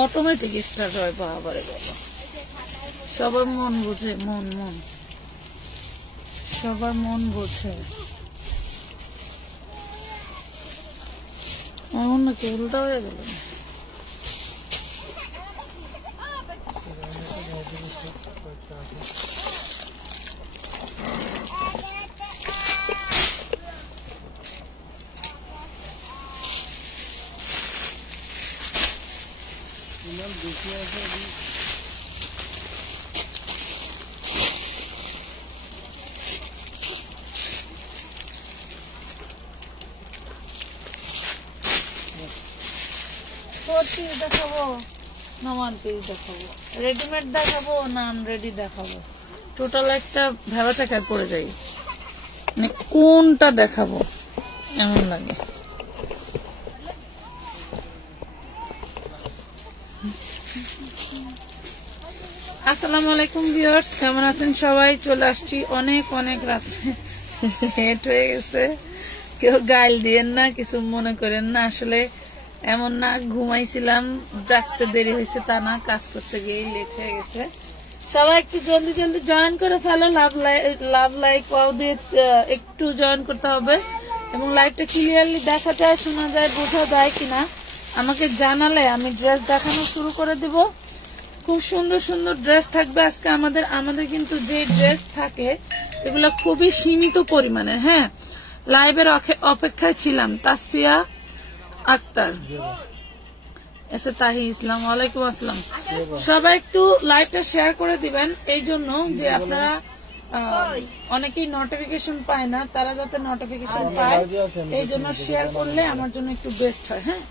Automatic start হয় বাবারে বাবা। সবার মন বোঝে, মন মন সবার মন বোঝে। এমন নাকি উল্টা হয়ে গেল? দেখাবো না ওয়ান পিস দেখাবো, রেডিমেড দেখাবো না আনরেডি দেখাবো, টোটাল একটা ভেবা চাকায় পড়ে যাই, মানে কোনটা দেখাবো এমন লাগে। আসসালামু আলাইকুম ভিউয়ার্স, কেমন আছেন সবাই? চলে আসছি অনেক অনেক রাত্রে, লেট হয়ে গেছে, কেউ গাইল দিয়েন না, কিছু মনে করেন না, আসলে এমন না ঘুমাইছিলাম, জাগতে দেরি হয়েছে তা না, কাজ করতে গিয়ে লেট হয়ে গেছে। সবাই একটু জলদি জলদি জয়েন করে ফেলো, লাভ লাইক ওয়াও দিয়ে একটু জয়েন করতে হবে, এবং লাইভটা ক্লিয়ারলি দেখা যায়, শোনা যায়, বোঝা যায় কিনা আমাকে জানালে আমি ড্রেস দেখানো শুরু করে দিব। খুব সুন্দর সুন্দর ড্রেস থাকবে আজকে আমাদের কিন্তু যে ড্রেস থাকে এগুলো খুবই সীমিত পরিমাণে। হ্যাঁ, লাইভের অপেক্ষায় ছিলাম। তাসফিয়া আক্তার, এসে তাহি ইসলাম, ওয়ালাইকুম আসসালাম। সবাই একটু লাইভটা শেয়ার করে দিবেন, এই জন্য যে আপনারা অনেকেই নোটিফিকেশন পায় না, তারা যাতে নোটিফিকেশন পায় এই জন্য শেয়ার করলে আমার জন্য একটু বেস্ট হয়। হ্যাঁ,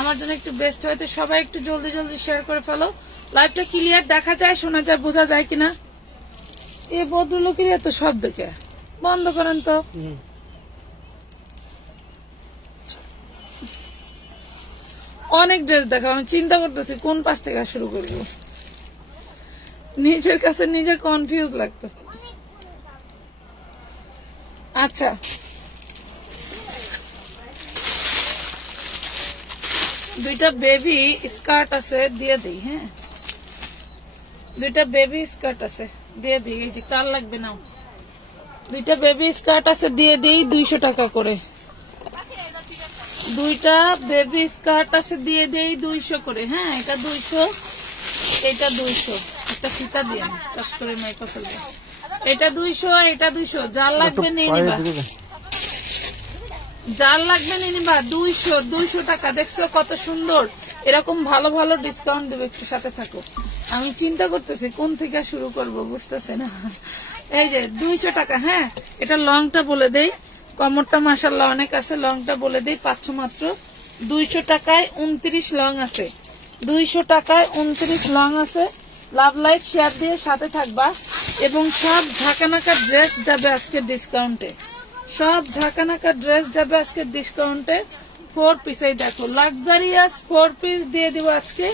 আমার জন্য একটু বেস্ট হয়, তো সবাই একটু জলদি জলদি শেয়ার করে ফেলো। লাইভটা ক্লিয়ার দেখা যায়, শোনা যায়, বোঝা যায় কিনা। এ ভদ্রলোকের এত শব্দকে বন্ধ করেন তো। অনেক ড্রেস দেখো, আমি চিন্তা করতেছি কোন পাশ থেকে শুরু করবো, নিজের কাছে নিজের কনফিউজ লাগতেছে। আচ্ছা, দুইটা বেবি স্কার্ট আছে দিয়ে দিই। হ্যাঁ, দুইটা বেবি স্কার্ট আছে দিয়ে দিই, এই যে কার লাগবে নাও, দুইটা বেবি স্কার্ট আছে দিয়ে দিই 200 টাকা করে। দুইটা বেবি স্কার্ট আছে দিয়ে দেই 200 করে। হ্যাঁ, এটা 200, এটা 200, একটা ফিতা দিয়ে কাজ করে মেকআপ ফেলবে। এটা 200, এটা 200, যার লাগবে নিয়ে নিবা, যার লাগবে নিয়ে নিবা। 200 টাকা। দেখছো কত সুন্দর, এরকম ভালো ভালো ডিসকাউন্ট দেবে, একটু সাথে থাকো। আমি চিন্তা করতেছি কোন থেকে শুরু করব, বুঝতেছে না। এই যে 200 টাকা। হ্যাঁ, এটা লংটা বলে দেই, কমরটা মাশাআল্লাহ অনেক আছে, লংটা বলে দেই 500 মাত্র। 200 টাকায় 29 লং আছে, 200 টাকায় 29 লং আছে। লাভ লাইক শেয়ার দিয়ে সাথে থাকবা, এবং সব ঝাঁকানাকা ড্রেস যাবে আজকে ডিসকাউন্টে, সব ঝাঁকানাকা ড্রেস যাবে আজকে ডিসকাউন্টে। 4 পিস, এই দেখো লাক্সারিয়াস 4 পিস দিয়ে দিব আজকে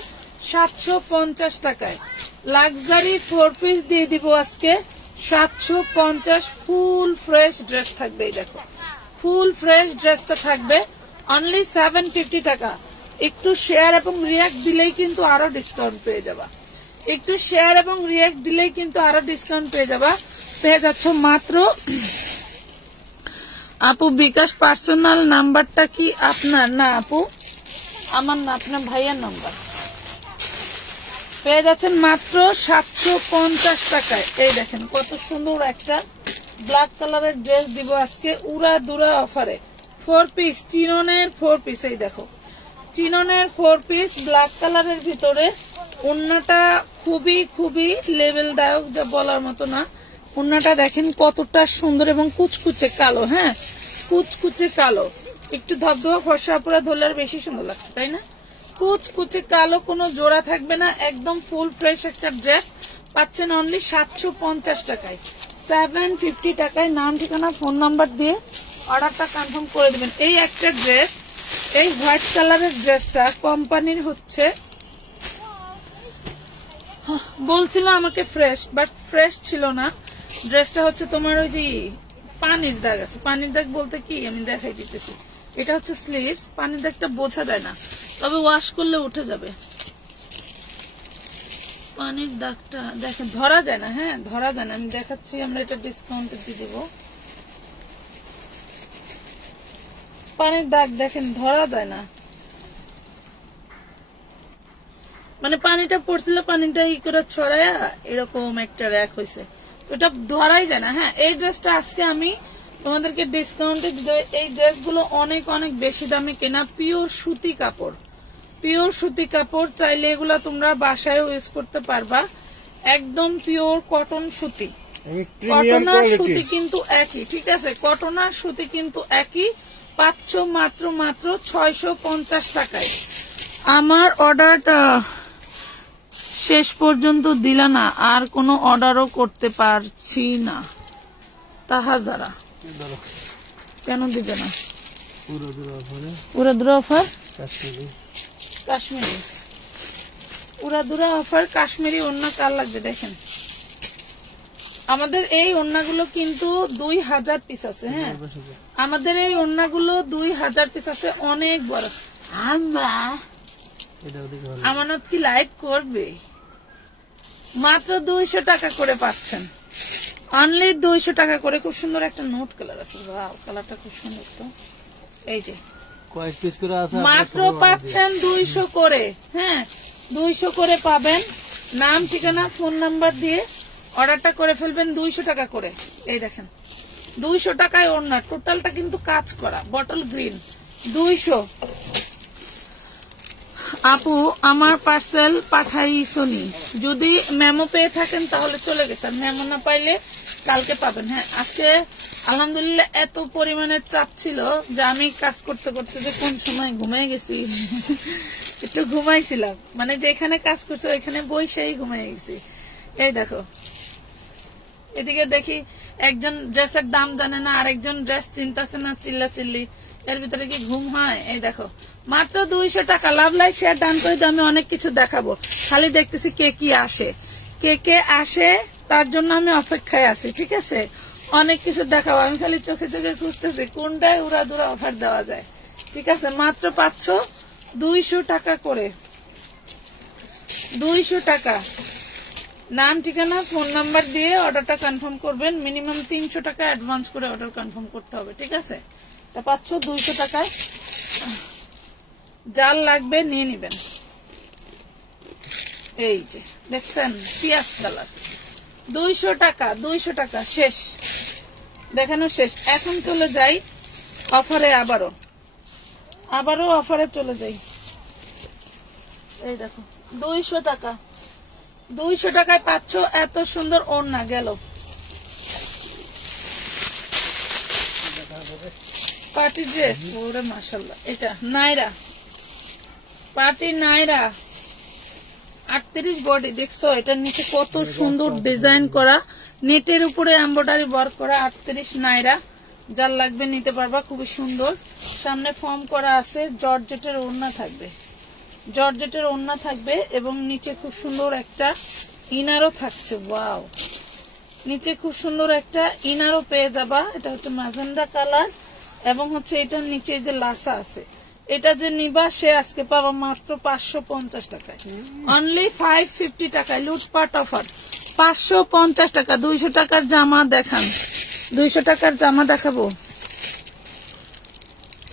750 টাকায়। লাক্সারি 4 পিস দিয়ে দিব আজকে 750। ফুল ফ্রেশ ড্রেস থাকবে, এই দেখো ফুল ফ্রেশ ড্রেসটা থাকবে অনলি 750 টাকা। একটু শেয়ার এবং রিয়াক্ট দিলেই কিন্তু আরো ডিসকাউন্ট পেয়ে যাবা, একটু শেয়ার এবং রিয়াক্ট দিলেই কিন্তু আরো ডিসকাউন্ট পেয়ে যাচ্ছ মাত্র। আপু বিকাশ পার্সোনাল নাম্বারটা কি আপনার? না আপু, আমার না, আপনার ভাইয়ার নাম্বার। পেয়ে যাচ্ছেন মাত্র 750 টাকায়। এই দেখেন কত সুন্দর একটা ব্ল্যাক কালারের ড্রেস দিব আজকে উড়া দুরা অফারে। 4 পিস চিননের 4 পিস, এই দেখো চিননের 4 পিস ব্ল্যাক কালারের ভিতরে। ওন্নাটা খুবই খুবই লেভেলদায়ক, যা বলার মতো না। ওন্নাটা দেখেন কতটা সুন্দর এবং কুচকুচে কালো। হ্যাঁ, কুচকুচে কালো, একটু ধবধবা ফর্সা পুরা ধরলে আর বেশি সুন্দর লাগছে, তাই না? কুচকুচে কালো, কোনো জোড়া থাকবে না, একদম ফুল ফ্রেশ একটা ড্রেস পাচ্ছেন অনলি 750 টাকায়, 750 টাকায়। নাম ঠিকানা ফোন নাম্বার দিয়ে অর্ডারটা কনফার্ম করে দিবেন। এই একটা ড্রেস, এই হোয়াইট কালারের ড্রেসটা কোম্পানির হচ্ছে, বলছিল আমাকে ফ্রেশ, বাট ফ্রেশ ছিল না। ড্রেসটা হচ্ছে তোমার ওই যে পানির দাগ আছে, পানির দাগ বলতে কি আমি দেখাই দিতেছি, এটা হচ্ছে স্লিভস। পানির দাগটা বোঝা যায় না, তবে ওয়াশ করলে উঠে যাবে। পানির দাগটা দেখেন, ধরা যায় না। হ্যাঁ, ধরা যায় না, আমি দেখাচ্ছি। আমরা এটা ডিসকাউন্টে দিয়ে দেবো। পানির দাগ দেখেন, ধরা যায় না, মানে পানিটা পড়ছিল, পানিটা ই করে ছড়ায়া এরকম একটা র্যাক হয়েছে, ওটা ধরাই যায় না। হ্যাঁ, এই ড্রেসটা আজকে আমি তোমাদেরকে ডিসকাউন্টে দিতে। এই ড্রেসগুলো অনেক অনেক বেশি দামে কেনা, পিওর সুতি কাপড়, পিওর সুতি কাপড়। চাইলে এগুলা তোমরা বাসায় ইউজ করতে পারবা, একদম পিওর কটন সুতি। কটন আর সুতি কিন্তু একই, ঠিক আছে? কটন আর সুতি কিন্তু একই। পাচ্ছ মাত্র 650 টাকায়। আমার অর্ডারটা শেষ পর্যন্ত দিলা না, আর কোনো অর্ডারও করতে পারছি না। তাহাজারা কেন দিবে না? উড়াদুরা অফার কাশ্মীরি, উড়াদুরা অফার কাশ্মীরি ওড়না কার লাগবে দেখেন। আমাদের এই ওড়নাগুলো কিন্তু 2000 পিস আছে। হ্যাঁ, আমাদের এই ওড়নাগুলো 2000 পিস আছে, অনেক বড়। আমানত কি লাইভ করবে? মাত্র 200 টাকা করে পাচ্ছেন, অনলি 200 টাকা করে। খুব সুন্দর একটা নোট কালার আছে, ওয়াও, কালারটা খুব সুন্দর। তো এই যে কয়েক পিস করে আছে, মাত্র পাচ্ছেন 200 করে। হ্যাঁ, 200 করে পাবেন। নাম, ঠিকানা, ফোন নাম্বার দিয়ে অর্ডারটা করে ফেলবেন, 200 টাকা করে। এই দেখেন 200 টাকায় ওড়না, টোটালটা কিন্তু কাজ করা, বটল গ্রিন। 200। আপু আমার পার্সেল পাঠাইছনি, যদি মেমো পেয়ে থাকেন তাহলে চলে গেছে, মেমো না পাইলে কালকে পাবেন। হ্যাঁ, আজকে আলহামদুলিল্লাহ এত পরিমাণের চাপ ছিল যে আমি কাজ করতে করতে যে কোন সময় ঘুমিয়ে গেছি, একটু ঘুমাইছিলাম, মানে যেখানে কাজ করছে ওইখানে বসেই ঘুমিয়ে গেছি। এই দেখো, এদিকে দেখি একজন ড্রেসের দাম জানে না, আরেকজন ড্রেস চিন্তাছে না, চিল্লা চিল্লি, এর ভিতরে কি ঘুম হয়? এই দেখো মাত্র 200 টাকা। লাভ, লাইক, শেয়ার, ডান করে দিয়ে আমি অনেক কিছু দেখাবো, খালি দেখতেছি কে কি আসে, কে কে আসে, তার জন্য আমি অপেক্ষায় আছি। ঠিক আছে, অনেক কিছু দেখাবো, আমি খালি চোখে চোখে খুঁজতেছি কোনটায় উড়াদুরা অফার দেওয়া যায়। ঠিক আছে, মাত্র পাচ্ছ 200 টাকা করে, 200 টাকা। নাম, ঠিকানা, ফোন নাম্বার দিয়ে অর্ডারটা কনফার্ম করবেন। মিনিমাম 300 টাকা অ্যাডভান্স করে অর্ডার কনফার্ম করতে হবে। ঠিক আছে, তা পাচ্ছ 200 টাকায়। জাল লাগবে নিয়ে নিবেন। এই যে দেখছেন পিয়াজ কালার, 200 টাকা, 200 টাকা শেষ, দেখানো শেষ। এখন চলে যাই অফারে, আবারও অফারে চলে যাই। এই দেখো 200 টাকা, 200 টাকায় পাচ্ছ এত সুন্দর ওড়না। গেল পার্টি ড্রেস, ওরে মাশাআল্লাহ, এটা নাইরা পার্টি নাইরা 38 বডি, দেখছো এটার নিচে কত সুন্দর ডিজাইন করা, নেটের উপরে এমব্রয়ডারি ওয়ার্ক করা। 38 নাইরা, যার লাগবে নিতে পারবা, খুবই সুন্দর। সামনে ফর্ম করা আছে, জর্জেটের ওড়না থাকবে, জর্জেটের ওড়না থাকবে, এবং নিচে খুব সুন্দর একটা ইনারও থাকছে। ওয়াও, নিচে খুব সুন্দর একটা ইনারও পেয়ে যাবা। এটা হচ্ছে ম্যাজেন্ডা কালার, এবং হচ্ছে এটার নিচে যে লাসা আছে, এটা যে নিবা সে আজকে পাবা মাত্র 550 টাকায়, অনলি 550 টাকায়। লুটপাট অফার, 550 টাকা। 200 টাকার জামা দেখান, 200 টাকার জামা দেখাবো,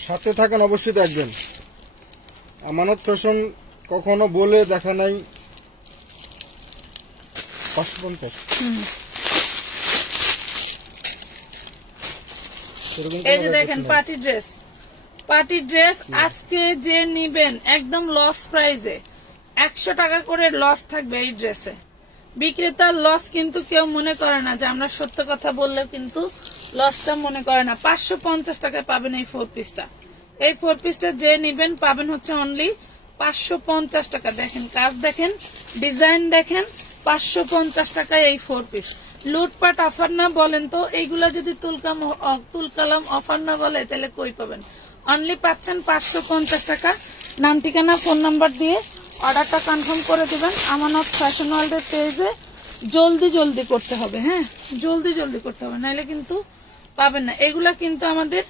সাথে থাকেন, অবশ্যই দেখবেন। আমানত ফ্যাশন কখনো বলে দেখা নাই। 550। এই যে দেখেন পার্টি ড্রেস, পার্টি ড্রেস আজকে যে নিবেন একদম লস প্রাইজে, 100 টাকা করে লস থাকবে এই ড্রেসে। বিক্রেতার লস কিন্তু কেউ মনে করে না, যে আমরা সত্য কথা বললে কিন্তু লসটা মনে করে না। 550 টাকায় পাবেন এই 4 পিসটা। এই 4 পিসটা যে নিবেন পাবেন হচ্ছে অনলি 550 টাকা। দেখেন কাজ, দেখেন ডিজাইন, দেখেন 550 টাকায় এই 4 পিস। লুটপাট অফার না বলেন তো? এইগুলা যদি তুলকালাম অফার না বলে তাহলে কই পাবেন? অনলি পাচ্ছেন 550 টাকা। নাম, ঠিকানা, ফোন নাম্বার দিয়ে অর্ডারটা কনফার্ম করে দিবেন। আমানত ফ্যাশন ওয়ার্ল্ডের পেজে জলদি জলদি করতে হবে। হ্যাঁ, জলদি জলদি করতে হবে, নাইলে কিন্তু পাবেন না। এগুলা কিন্তু আমাদের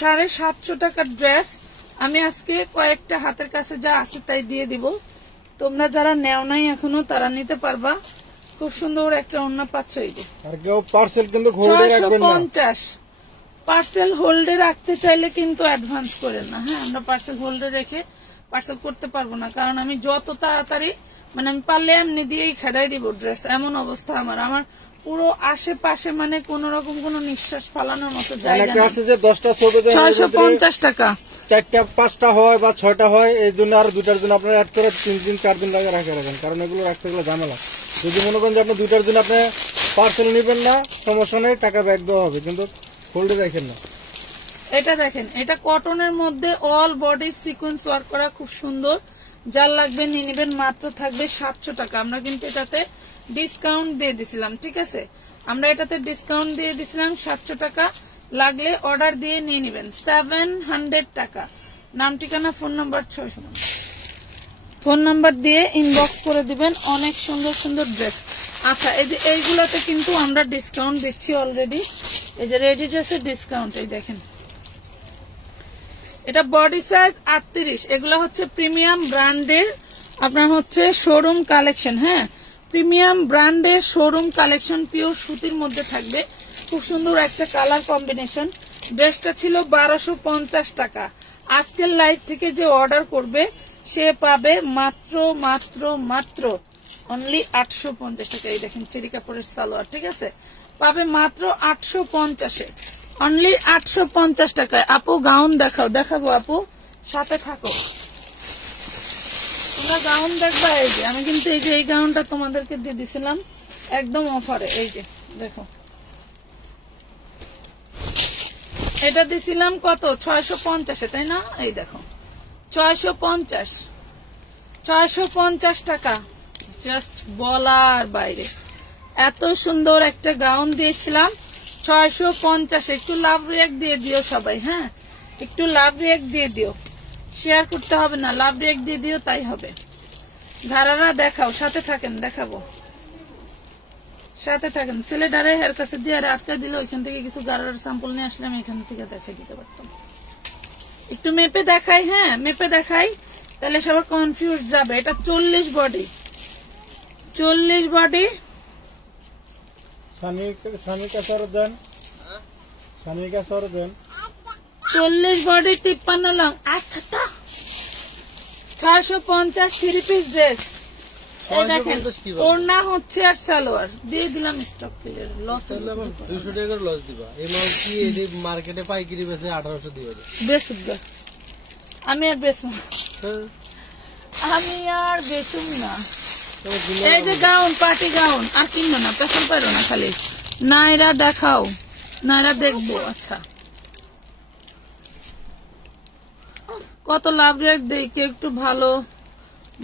750 টাকার ড্রেস। আমি আজকে কয়েকটা হাতের কাছে যা আছে তাই দিয়ে দিব। তোমরা যারা নেও নাই এখনো তারা নিতে পারবা। খুব সুন্দর একটা ওড়না পাচ্ছ। এই যে আর কেউ পার্সেল কিন্তু হোল্ডে রাখবেন না। 650 পার্সেল হোল্ডে রাখতে চাইলে কিন্তু অ্যাডভান্স করেন না। হ্যাঁ, আমরা পার্সেল হোল্ডে রেখে পার্সেল করতে পারবো না, কারণ আমি যত তাড়াতাড়ি মানে আমি পারলে এমনি দিয়েই খেদাই দিব ড্রেস, এমন অবস্থা আমার পুরো আশেপাশে, মানে কোন রকম কোন নিঃশ্বাস ফালানোর মতো জায়গা নেই। আছে যে 10টা ছবি 650 টাকা, 4টা 5টা হয় বা 6টা হয়, এই জন্য আর 2টার জন্য আপনার অ্যাড করে 3 দিন 4 দিন লাগে রাখেন, কারণ এগুলো রাখতে গেলে ঝামেলা। যদি মনে করেন যে আপনি 2টার জন্য আপনি পার্সেল নেবেন না, সমস্যা নেই, টাকা ব্যাক দেওয়া হবে, কিন্তু হোল্ডে রাখেন না। এটা দেখেন, এটা কটনের মধ্যে অল বডি সিকোয়েন্স ওয়ার্ক করা, খুব সুন্দর। যার লাগবে নিয়ে নেবেন, মাত্র থাকবে 700 টাকা। আমরা কিন্তু এটাতে ডিসকাউন্ট দিয়ে দিছিলাম, ঠিক আছে, আমরা এটাতে ডিসকাউন্ট দিয়ে দিছিলাম 700 টাকা। লাগলে অর্ডার দিয়ে নিয়ে নেবেন 700 টাকা। নাম, ঠিকানা, ফোন নাম্বার, 600 ফোন নাম্বার দিয়ে ইনবক্স করে দিবেন। অনেক সুন্দর সুন্দর ড্রেস। আচ্ছা, এই যে এইগুলোতে কিন্তু আমরা ডিসকাউন্ট দিচ্ছি অলরেডি। এই যে রেডি ড্রেসের ডিসকাউন্ট, এই দেখেন, এটা বডি সাইজ 38। এগুলো হচ্ছে প্রিমিয়াম ব্র্যান্ডের আপনার হচ্ছে শোরুম কালেকশন। হ্যাঁ, প্রিমিয়াম ব্র্যান্ডের শোরুম কালেকশন, পিওর সুতির মধ্যে থাকবে। খুব সুন্দর একটা কালার কম্বিনেশন। ড্রেসটা ছিল 1250 টাকা। আজকের লাইভ থেকে যে অর্ডার করবে সে পাবে মাত্র মাত্র মাত্র অনলি 850 টাকা। এই দেখেন চেরি কাপড়ের সালোয়ার, ঠিক আছে, পাবে মাত্র 850-এ, অনলি 850 টাকায়। আপু গাউন দেখাবো আপু, সাথে থাকো, তোমরা গাউন দেখবা। এই যে আমি কিন্তু এই যে এই গাউনটা তোমাদেরকে দিয়ে দিছিলাম একদম অফারে। এই যে দেখো, এটা দিছিলাম কত, 650-এ, তাই না? এই দেখো 650 টাকা, জাস্ট বলার বাইরে। এত সুন্দর একটা গাউন দিয়েছিলাম 650। একটু লাভ রিঅ্যাক্ট দিয়ে দিও সবাই। হ্যাঁ, একটু লাভ রিঅ্যাক্ট দিয়ে দিও, শেয়ার করতে হবে না, লাভ রিঅ্যাক্ট দিয়ে দিও, তাই হবে। ধারারা দেখাও, সাথে থাকেন, দেখাবো, সাথে থাকেন। ছেলেটারে হের কাছে দিয়ে আর আটকা দিলে ওইখান থেকে কিছু গারার স্যাম্পল নিয়ে আসলে আমি এখান থেকে দেখাই দিতে পারতাম। একটু মেপে দেখাই, হ্যাঁ মেপে দেখাই, তাহলে সবার কনফিউজ যাবে। এটা 40 বডি, 40 বডি। স্বামীকে সর দেন, স্বামীকে সর দেন। 40 বডি 53 লং। আচ্ছা, 650 থ্রি পিস ড্রেস। এই দেখেন, ওড়না হচ্ছে আর সালোয়ার দিয়ে দিলাম স্টক ক্লিয়ার। লস 200 টাকা লস দিবা। এই মাল কি এই মার্কেটে পাইকারি বেচে 1800 দিবা। বেচুক, আমি আর বেচুম, আমি আর বেচুম না। এই যে গাউন, পার্টি গাউন, আর কিনবো না, পেছন পারো না, খালি নাইরা দেখাও, নাইরা দেখবো। আচ্ছা, কত লাভ রেট দেই, কেউ একটু ভালো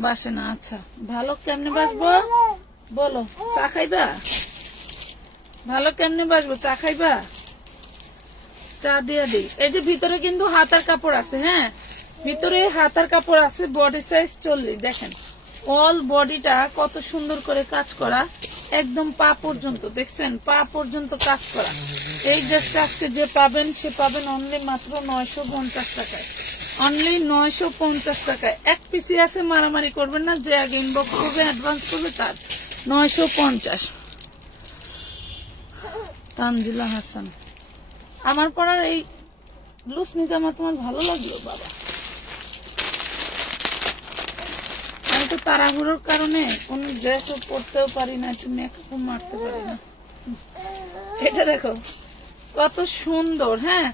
বাসে না। আচ্ছা, ভালো কেমনে বাসবো বলো? চা খাইবা? ভালো কেমনে বাসবো? চা খাইবা? চা দিয়ে দিই। এই যে ভিতরে কিন্তু হাতার কাপড় আছে। হ্যাঁ, ভিতরে হাতার কাপড় আছে, বডি সাইজ 40। দেখেন অল বডিটা কত সুন্দর করে কাজ করা, একদম পা পর্যন্ত, দেখছেন পা পর্যন্ত কাজ করা। এই ড্রেসটা আজকে যে পাবেন সে পাবেন অনলি মাত্র 950 টাকায়, অনলি 950 টাকায়। এক পিসি আছে, মারামারি করবেন না, যে আগে ইনবক্স করবে অ্যাডভান্স করবে তার 950। তানজিলা হাসান, আমার পড়ার এই লুসনি জামা তোমার ভালো লাগলো বাবা? আমি তো তাড়াহুড়োর কারণে কোন ড্রেসও পরতেও পারি না, একটু মেকআপও মারতে পারি না। এটা দেখো কত সুন্দর। হ্যাঁ,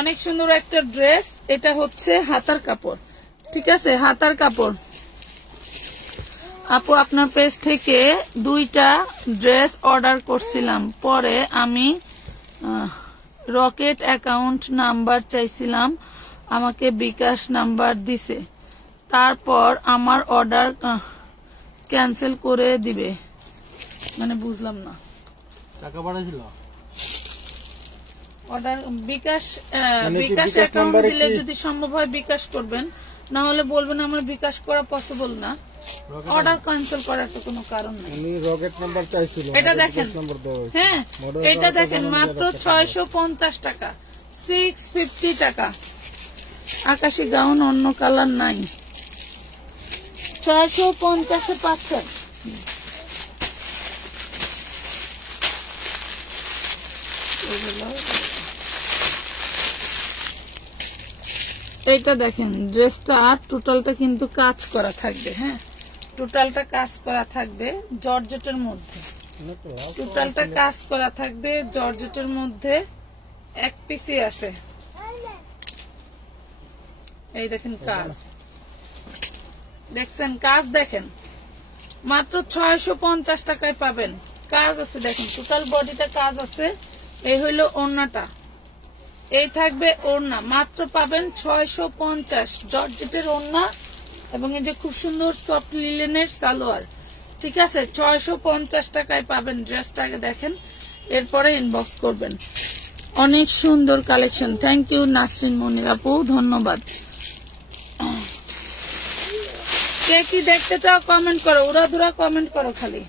অনেক সুন্দর একটা ড্রেস। এটা হচ্ছে হাতার কাপড়, ঠিক আছে, হাতার কাপড়। আপু আপনার পেজ থেকে 2টা ড্রেস অর্ডার করছিলাম, পরে আমি রকেট অ্যাকাউন্ট নাম্বার চাইছিলাম, আমাকে বিকাশ নাম্বার দিছে, তারপর আমার অর্ডার ক্যান্সেল করে দিবে। মানে বুঝলাম না, টাকা পাঠাইছিল অর্ডার বিকাশ অ্যাকাউন্ট দিলে যদি সম্ভব হয় বিকাশ করবেন, না হলে বলবেন আমার বিকাশ করা পসিবল না। অর্ডার ক্যান্সেল করার তো কোনো কারণ নেই। রকেট নাম্বার চাইছিল, এটা দেখেন, হ্যাঁ এটা দেখেন মাত্র 650 টাকা, 650 টাকা। আকাশি গাউন অন্য কালার নাই, 650 পাচ্ছেন। এইটা দেখেন ড্রেসটা টোটালটা কিন্তু কাজ করা থাকবে। হ্যাঁ, টোটালটা কাজ করা থাকবে জর্জেটের মধ্যে, টোটালটা কাজ করা থাকবে জর্জেটের মধ্যে। এক পিসই আছে, এই দেখেন কাজ, দেখছেন কাজ, দেখেন মাত্র 650 টাকায় পাবেন। কাজ আছে দেখেন, টোটাল বডিটা কাজ আছে। এই হইল ওড়নাটা, এই থাকবে ওড়না, মাত্র পাবেন 650 জর্জেটের ওড়না এবং এই যে খুব সুন্দর সফট লিলেনের সালোয়ার। ঠিক আছে, 650 টাকায় পাবেন ড্রেসটাকে দেখেন, এরপরে ইনবক্স করবেন। অনেক সুন্দর কালেকশন। থ্যাংক ইউ নাসরিন মনির আপু, ধন্যবাদ। কে কি দেখতে চাও কমেন্ট করো, উড়াধুরা কমেন্ট করো, খালি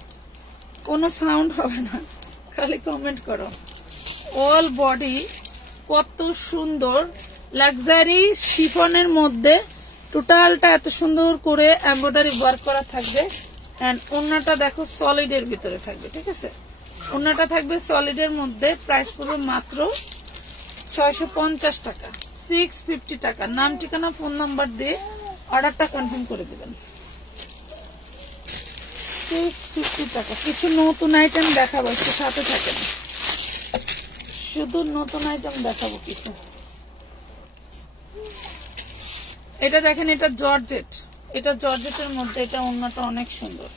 কোনো সাউন্ড হবে না, খালি কমেন্ট করো। অল বডি কত সুন্দর লাক্সারি শিফনের মধ্যে টোটালটা এত সুন্দর করে এমব্রয়ডারি ওয়ার্ক করা থাকবে। এন্ড ওড়নাটা দেখো সলিডের ভিতরে থাকবে। ঠিক আছে, ওড়নাটা থাকবে সলিডের মধ্যে। প্রাইস পড়বে মাত্র 650 টাকা, 650 টাকা। নাম ঠিকানা ফোন নাম্বার দিয়ে অর্ডারটা কনফার্ম করে দিবেন। 650 টাকা। কিছু নতুন আইটেম দেখাবো, একটু সাথে থাকেন, শুধু নতুন আইটেম দেখাবো কিছু। এটা দেখেন, এটা জর্জেট, এটা জর্জেটের মধ্যে। এটা ওড়নাটা অনেক সুন্দর,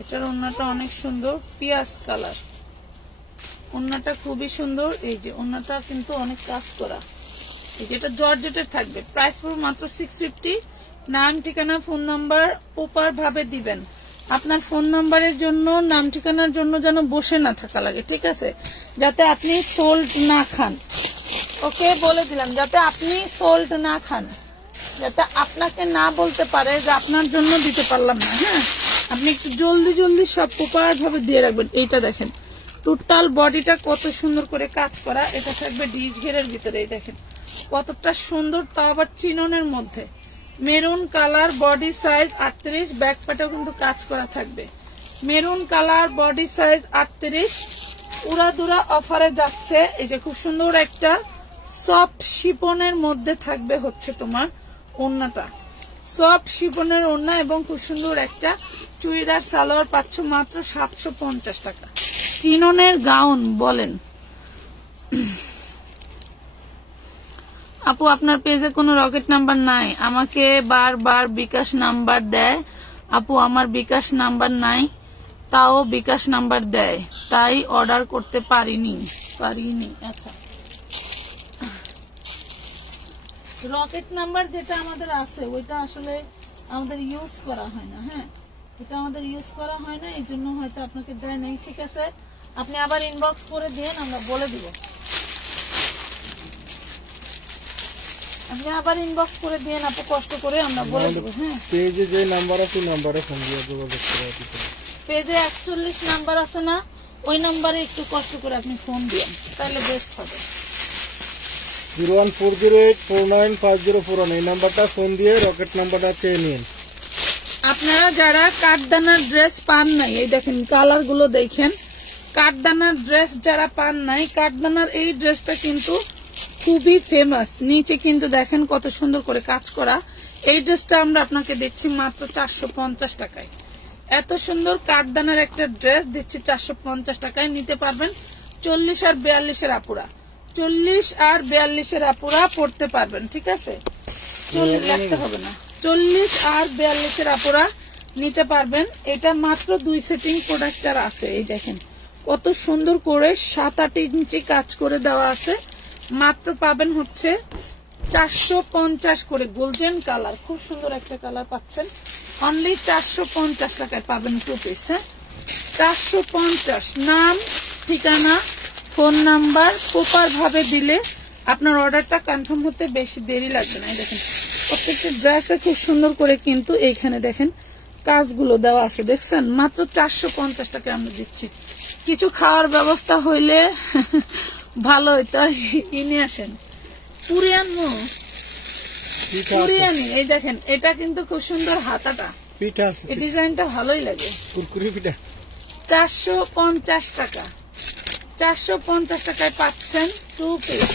এটার ওড়নাটা অনেক সুন্দর, পিয়াজ কালার। ওড়নাটা খুবই সুন্দর। এই যে ওড়নাটা কিন্তু অনেক কাজ করা। এই যে এটা জর্জেটের থাকবে। প্রাইস পড়বে মাত্র 650। নাম ঠিকানা ফোন নাম্বার প্রপার ভাবে দিবেন। আপনার ফোন নাম্বারের জন্য, নাম ঠিকানার জন্য যেন বসে না থাকা লাগে। ঠিক আছে, যাতে আপনি সোল্ড না খান। ওকে, বলে দিলাম, যাতে আপনি সোল্ড না খান, যাতে আপনাকে না বলতে পারে যে আপনার জন্য দিতে পারলাম না। হ্যাঁ, আপনি একটু জলদি জলদি সব প্রপার ভাবে দিয়ে রাখবেন। এইটা দেখেন, টোটাল বডিটা কত সুন্দর করে কাজ করা। এটা থাকবে ডিশ ঘেরের ভিতরে। এই দেখেন কতটা সুন্দর, তাও আবার চিননের মধ্যে। Maroon colour, body size 38, back পাটেও কিন্তু কাজ করা থাকবে। মেরুন কালার, বডি সাইজ 38, উড়াদুরা অফারে যাচ্ছে। এই যে খুব সুন্দর একটা সফট শিপনের মধ্যে থাকবে হচ্ছে তোমার ওড়নাটা, সফট শিপনের ওড়না এবং খুব সুন্দর একটা চুড়িদার সালোয়ার পাচ্ছ মাত্র 750 টাকা। চিননের গাউন বলেন। আপু আপনার পেজে কোনো রকেট নাম্বার নাই, আমাকে বারবার বিকাশ নাম্বার দেয়। আপু আমার বিকাশ নাম্বার নাই, তাও বিকাশ নাম্বার দেয়, তাই অর্ডার করতে পারিনি। আচ্ছা, রকেট নাম্বার যেটা আমাদের আছে ওইটা আসলে আমাদের ইউজ করা হয় না। হ্যাঁ, এটা আমাদের ইউজ করা হয় না, এই জন্য হয়তো আপনাকে দেয় নাই। ঠিক আছে, আপনি আবার ইনবক্স করে দিন, আমরা বলে দিব। আপনি আবার ইনবক্স করে দিন আপু, কষ্ট করে আমরা বলে দিব। হ্যাঁ, পেজে যে নাম্বার আছে নাম্বারে ফোন দিয়ে যোগাযোগ করে দিতে। পেজে 41 নাম্বার আছে না, ওই নাম্বারে একটু কষ্ট করে আপনি ফোন দিন, তাহলে বেস্ট হবে। 01408495041 এই নাম্বারটা ফোন দিয়ে রকেট নাম্বারটা চেয়ে নিন। আপনারা যারা কাঠদানার ড্রেস পান নাই, এই দেখেন কালার গুলো দেখেন, কাঠদানার ড্রেস যারা পান নাই, কাঠদানার এই ড্রেসটা কিন্তু খুবই ফেমাস। নিচে কিন্তু দেখেন কত সুন্দর করে কাজ করা। এই ড্রেসটা আমরা আপনাকে দিচ্ছি মাত্র 450 টাকায়। এত সুন্দর কাঠদানার একটা ড্রেস দিচ্ছি 450 টাকায়। নিতে পারবেন 40 আর 42 এর আপুরা, 40 আর 42 এর আপুরা পড়তে পারবেন। ঠিক আছে, 40 রাখতে হবে না, 40 আর 42 এর আপুরা নিতে পারবেন। এটা মাত্র 2 সেটিং প্রোডাক্টার আছে। এই দেখেন কত সুন্দর করে 7-8 ইঞ্চি কাজ করে দেওয়া আছে। মাত্র পাবেন হচ্ছে 450 করে। গোল্ডেন কালার, খুব সুন্দর একটা কালার পাচ্ছেন। অনলি 450 টাকায় পাবেন 2 পিস। হ্যাঁ, 450। নাম ঠিকানা ফোন নাম্বার প্রপার ভাবে দিলে আপনার অর্ডারটা কনফার্ম হতে বেশি দেরি লাগবে না। দেখেন প্রত্যেকটা ড্রেসে খুব সুন্দর করে কিন্তু এইখানে দেখেন কাজগুলো দেওয়া আছে, দেখছেন। মাত্র 450 টাকা আমরা দিচ্ছি। কিছু খাওয়ার ব্যবস্থা হইলে ভালো হইতো, নিয়ে আসেন পুরে আনবো। পিঠা কুরিয়ানি। এই দেখেন, এটা কিন্তু খুব সুন্দর হাতাটা, পিঠা আছে, এই ডিজাইনটা ভালোই লাগে। কুরকুরি পিঠা 450 টাকা, 450 টাকায় পাচ্ছেন 2 পিস।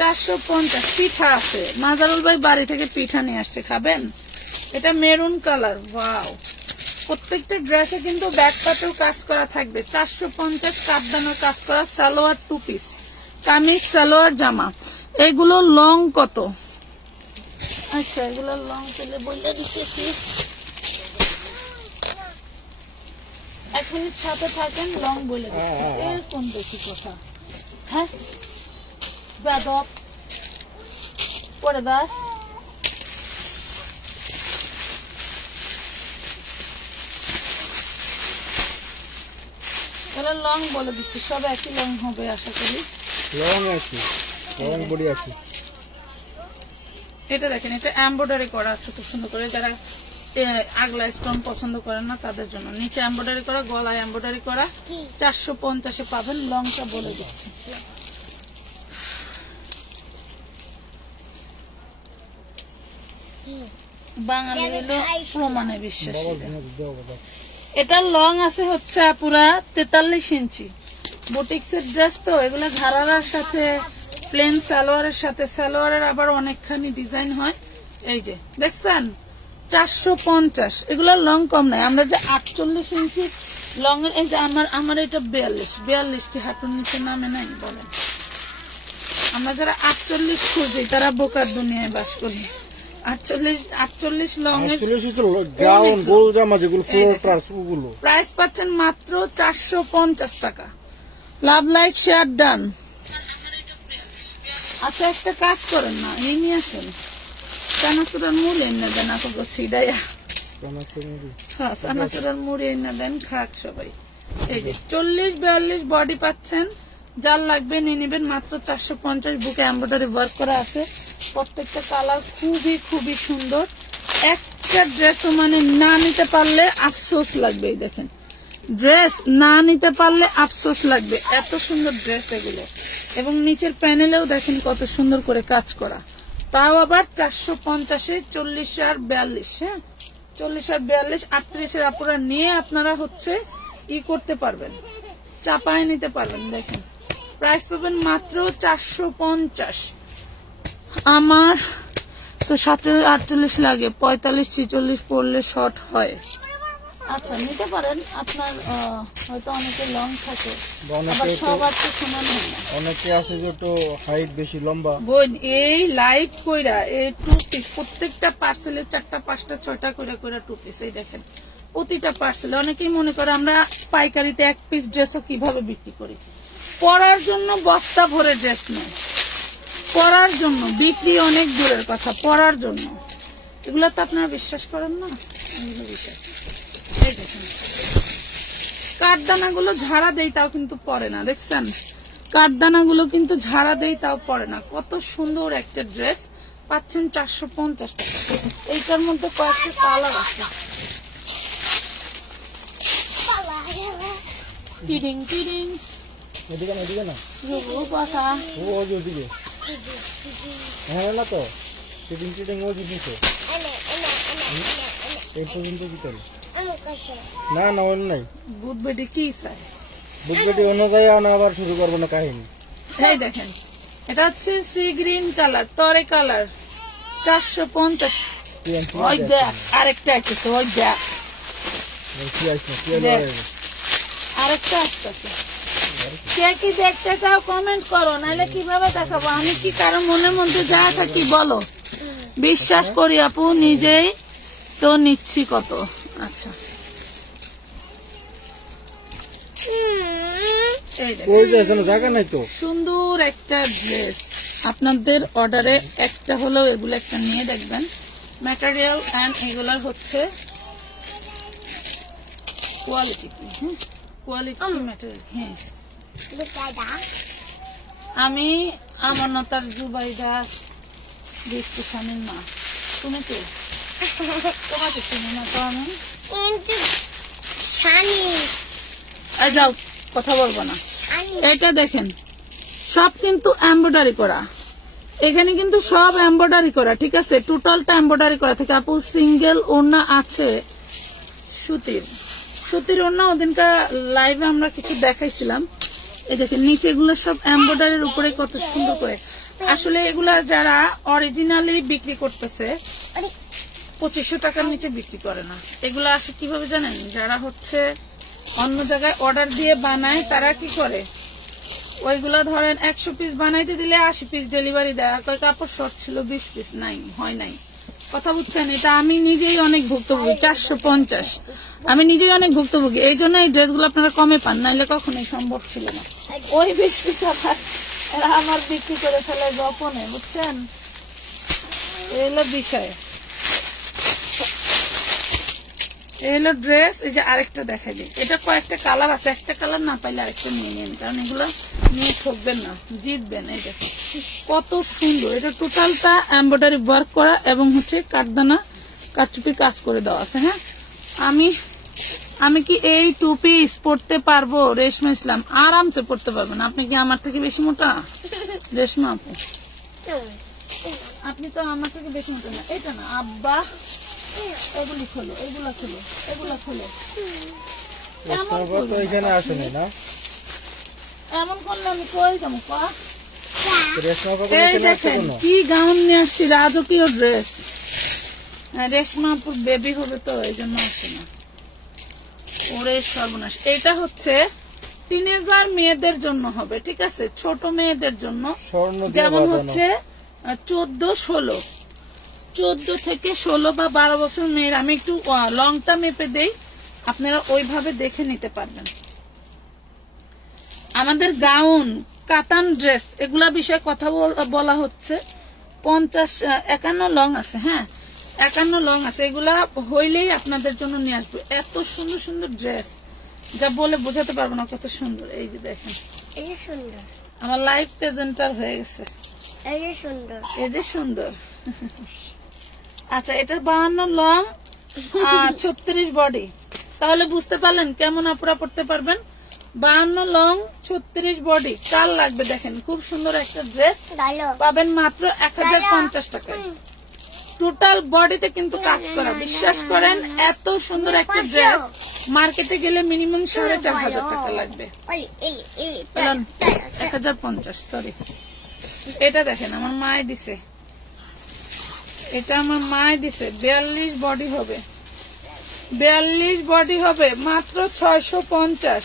450। পিঠা আছে, মাজারুল ভাই বাড়ি থেকে পিঠা নিয়ে আসছে, খাবেন? এটা মেরুন কালার। ওয়াও, প্রত্যেকটা ড্রেসে কিন্তু ব্যাক পাটেও কাজ করা থাকবে। 450 কাঠদানোর কাজ করা সালোয়ার 2 পিস, কামিজ সালোয়ার জামা। এগুলো লং কত? আচ্ছা, এগুলো লং পেলে বলে দিতেছি, 1 মিনিট সাথে থাকেন, লং বলে দিচ্ছি। এর কোন বেশি কথা, হ্যাঁ বেদব পরে দাস। এগুলো লং বলে দিচ্ছি, সব একই লং হবে আশা করি। লং আছে, লং বডি আছে। এটা দেখেন, এটা এমব্রয়ডারি করা আছে খুব সুন্দর করে। যারা আগলা স্টোন পছন্দ করেন না তাদের জন্য, নিচে এমব্রয়ডারি করা, গলায় এমব্রয়ডারি করা। 450-এ পাবেন। লংটা বলে দিচ্ছি, বাঙালি হলো প্রমাণে বিশ্বাসী। এটা লং আছে হচ্ছে পুরা 43 ইঞ্চি। বুটিক্সের ড্রেস তো এগুলো, ঘাড়ার সাথে প্লেন সালোয়ারের সাথে, সালোয়ারের আবার অনেকখানি ডিজাইন হয়। এই যে দেখছেন, 450। এগুলো লং কম নাই। আমরা যে 48 ইঞ্চি লং এর, এই যে আমার এটা 42 কি হাঁটুর নিচে নামে নাই বলেন? আমরা যারা 48 খুঁজি তারা বোকার দুনিয়ায় বাস করি। 48 লং এর গাউন গোল জামা যেগুলো ফ্লোর প্রাইস, ওগুলো প্রাইস পাচ্ছেন মাত্র 450 টাকা। লাভ, লাইক, শেয়ার, ডান। আচ্ছা, একটা কাজ করেন না, এই নিয়ে আসেন, চানাচুরার মুড়ি এনে দেন, আপনাকে সিডাইয়া। হ্যাঁ, চানাচুরার মুড়ি এনে দেন, খাক সবাই। এই যে 40-42 বডি পাচ্ছেন, যার লাগবে নিয়ে নেবেন মাত্র 450। বুকে এমব্রয়ডারি ওয়ার্ক করা আছে, প্রত্যেকটা কালার খুবই খুবই সুন্দর। একটা ড্রেসও মানে না নিতে পারলে আফসোস লাগবে। এই দেখেন, ড্রেস না নিতে পারলে আফসোস লাগবে, এত সুন্দর ড্রেস এগুলো। এবং নিচের প্যানেলেও দেখেন কত সুন্দর করে কাজ করা, তাও আবার 450-এ 40 আর 42। হ্যাঁ, 40 আর 42, 38-এর আপুরা নিয়ে আপনারা হচ্ছে করতে পারবেন, চাপায় নিতে পারবেন। দেখেন, প্রাইস পাবেন মাত্র 450। আমার তো 48 লাগে, 45-46 পড়লে শর্ট হয়। আচ্ছা, নিতে পারেন, আপনার হয়তো অনেকে লং থাকে, আবার সবার তো সমান হয় না। অনেকে আছে যে একটু হাইট বেশি, লম্বা। বোন, এই লাইট কইরা এই 2 পিস, প্রত্যেকটা পার্সেলে 4টা 5টা 6টা করে 2 পিস। এই দেখেন, প্রতিটা পার্সেলে। অনেকেই মনে করে আমরা পাইকারিতে 1 পিস ড্রেসও কিভাবে বিক্রি করি। পরার জন্য বস্তা ভরে ড্রেস নয়, পরার জন্য। বিক্রি অনেক দূরের কথা, পরার জন্য। এগুলো তো আপনারা বিশ্বাস করেন না, এগুলো বিশ্বাস। এই দেখেন, কাঠদানা গুলো ঝাড়া দেই তাও কিন্তু পরে না, দেখছেন? কাঠদানা গুলো কিন্তু ঝাড়া দেই তাও পরে না। কত সুন্দর একটা ড্রেস পাচ্ছেন 450 টাকা। এইটার মধ্যে কয়েকটা কালার আছে। টিডিং টিডিং, এদিকে না, এদিকে না, ও কথা, ও ওদিকে। হ্যাঁ, না তো টিডিং টিডিং ও দিছে, এই পর্যন্ত কি করে? না না, অন্য নাই। বুধ বেটি কি চাই, বুধবেটি অন্য জায়গায় না, আবার শুরু করবো না কাহিনী। এই দেখেন, এটা হচ্ছে সি গ্রিন কালার, টরে কালার, 450। ওই দেখ, আরেকটা আসতেছে, ওই দেখ, আরেকটা আসতেছে। কে কি দেখতে চাও কমেন্ট করো, নাহলে কিভাবে দেখাবো? আমি কি কারো মনের মধ্যে যা থাকি বলো? বিশ্বাস করি আপু, নিজেই তো নিচ্ছি কত। আচ্ছা, জায়গা নাই তো, সুন্দর একটা ড্রেস আপনাদের অর্ডারে একটা হলেও এগুলো একটা নিয়ে দেখবেন। ম্যাটেরিয়াল এন্ড এগুলার হচ্ছে কোয়ালিটি কি, হ্যাঁ, কোয়ালিটি ম্যাটেরিয়াল। হ্যাঁ, আমি আমানতার জুবাইদা দেখতে স্বামীর মা। তুমি কে? তোমাকে চিনি না তো আমি। যাও, কথা বলবো না। এটা দেখেন, সব কিন্তু এমব্রয়ডারি করা, এখানে কিন্তু সব এমব্রয়ডারি করা, ঠিক আছে, টোটালটা এমব্রয়ডারি করা থেকে। আপু সিঙ্গেল ওড়না আছে সুতির ওড়না, ওদিনকার লাইভে আমরা কিছু দেখাইছিলাম। এই দেখেন নিচে এগুলো সব এমব্রয়ডারির উপরে কত সুন্দর করে। আসলে এগুলা যারা অরিজিনালি বিক্রি করতেছে 2500 টাকার নিচে বিক্রি করে না। এগুলা আসলে কিভাবে জানেন, যারা হচ্ছে অন্য জায়গায় অর্ডার দিয়ে বানায় তারা কি করে, ওইগুলা ধরেন 100 পিস বানাইতে দিলে 80 পিস ডেলিভারি দেয়। কাপড় শর্ট ছিল 20 পিস, নাই হয় নাই, কথা বুঝছেন। এটা আমি নিজেই অনেক ভুক্তভোগী, 450 আমি নিজেই অনেক ভুক্তভোগী। এই জন্য এই ড্রেসগুলো আপনারা কমে পান, নাইলে কখনোই সম্ভব ছিল না। ওই 20 পিস এরা আমার বিক্রি করে ফেলে গোপনে, বুঝছেন, এই হলো বিষয়। এই হলো ড্রেস। এই যে আরেকটা দেখাই দিই, এটা কয়েকটা কালার আছে, একটা কালার না পাইলে আরেকটা নিয়ে নিন, কারণ এগুলো নিয়ে ঠকবেন না, জিতবেন। এই দেখেন কত সুন্দর, এটা টোটালটা এমব্রয়ডারি ওয়ার্ক করা এবং হচ্ছে কাঠদানা কাঠচুপি কাজ করে দেওয়া আছে। হ্যাঁ, আমি কি এই 2 পিস পড়তে পারবো? রেশমা ইসলাম আরামসে পড়তে পারবেন। আপনি কি আমার থেকে বেশি মোটা? রেশমা আপু আপনি তো আমার থেকে বেশি মোটা না। এটা না আব্বা, এগুলি খোলো, এগুলা খোলো, এগুলা খোলো। এখানে আসেনি না, এমন করলে আমি কই যাবো? এই দেখেন কি গাউন নিয়ে আসছি, রাজকীয় ড্রেস। রেশমা আপুর বেবি হবে তো এই জন্য আসে না। ওরে সর্বনাশ, এটা হচ্ছে টিনেজার মেয়েদের জন্য হবে, ঠিক আছে, ছোট মেয়েদের জন্য, যেমন হচ্ছে 14 থেকে 16 বা 12 বছর মেয়ের। আমি একটু লংটা মেপে দেই, আপনারা ওইভাবে দেখে নিতে পারবেন। আমাদের গাউন, কাতান ড্রেস, এগুলা বিষয়ে কথা বলা হচ্ছে। 51 লং আছে, হ্যাঁ 51 লং আছে। এগুলা হইলেই আপনাদের জন্য নিয়ে আসবো। এত সুন্দর সুন্দর ড্রেস, যা বলে বোঝাতে পারবো না কত সুন্দর। এই যে দেখেন, এই যে সুন্দর, আমার লাইভ প্রেজেন্টার হয়ে গেছে। এই যে সুন্দর, এই যে সুন্দর। আচ্ছা, এটার 52 লং, 36 বডি। তাহলে বুঝতে পারলেন কেমন আপুরা পড়তে পারবেন। 52 লং, 36 বডি। কাল লাগবে দেখেন, খুব সুন্দর একটা ড্রেস পাবেন মাত্র 1050 টাকায়। টোটাল বডিতে কিন্তু কাজ করা, বিশ্বাস করেন এত সুন্দর একটা ড্রেস মার্কেটে গেলে মিনিমাম 4500 টাকা লাগবে। 1050, সরি। এটা দেখেন আমার মায় দিছে, এটা আমার মায় দিছে। 42 বডি হবে, 42 বডি হবে মাত্র 650।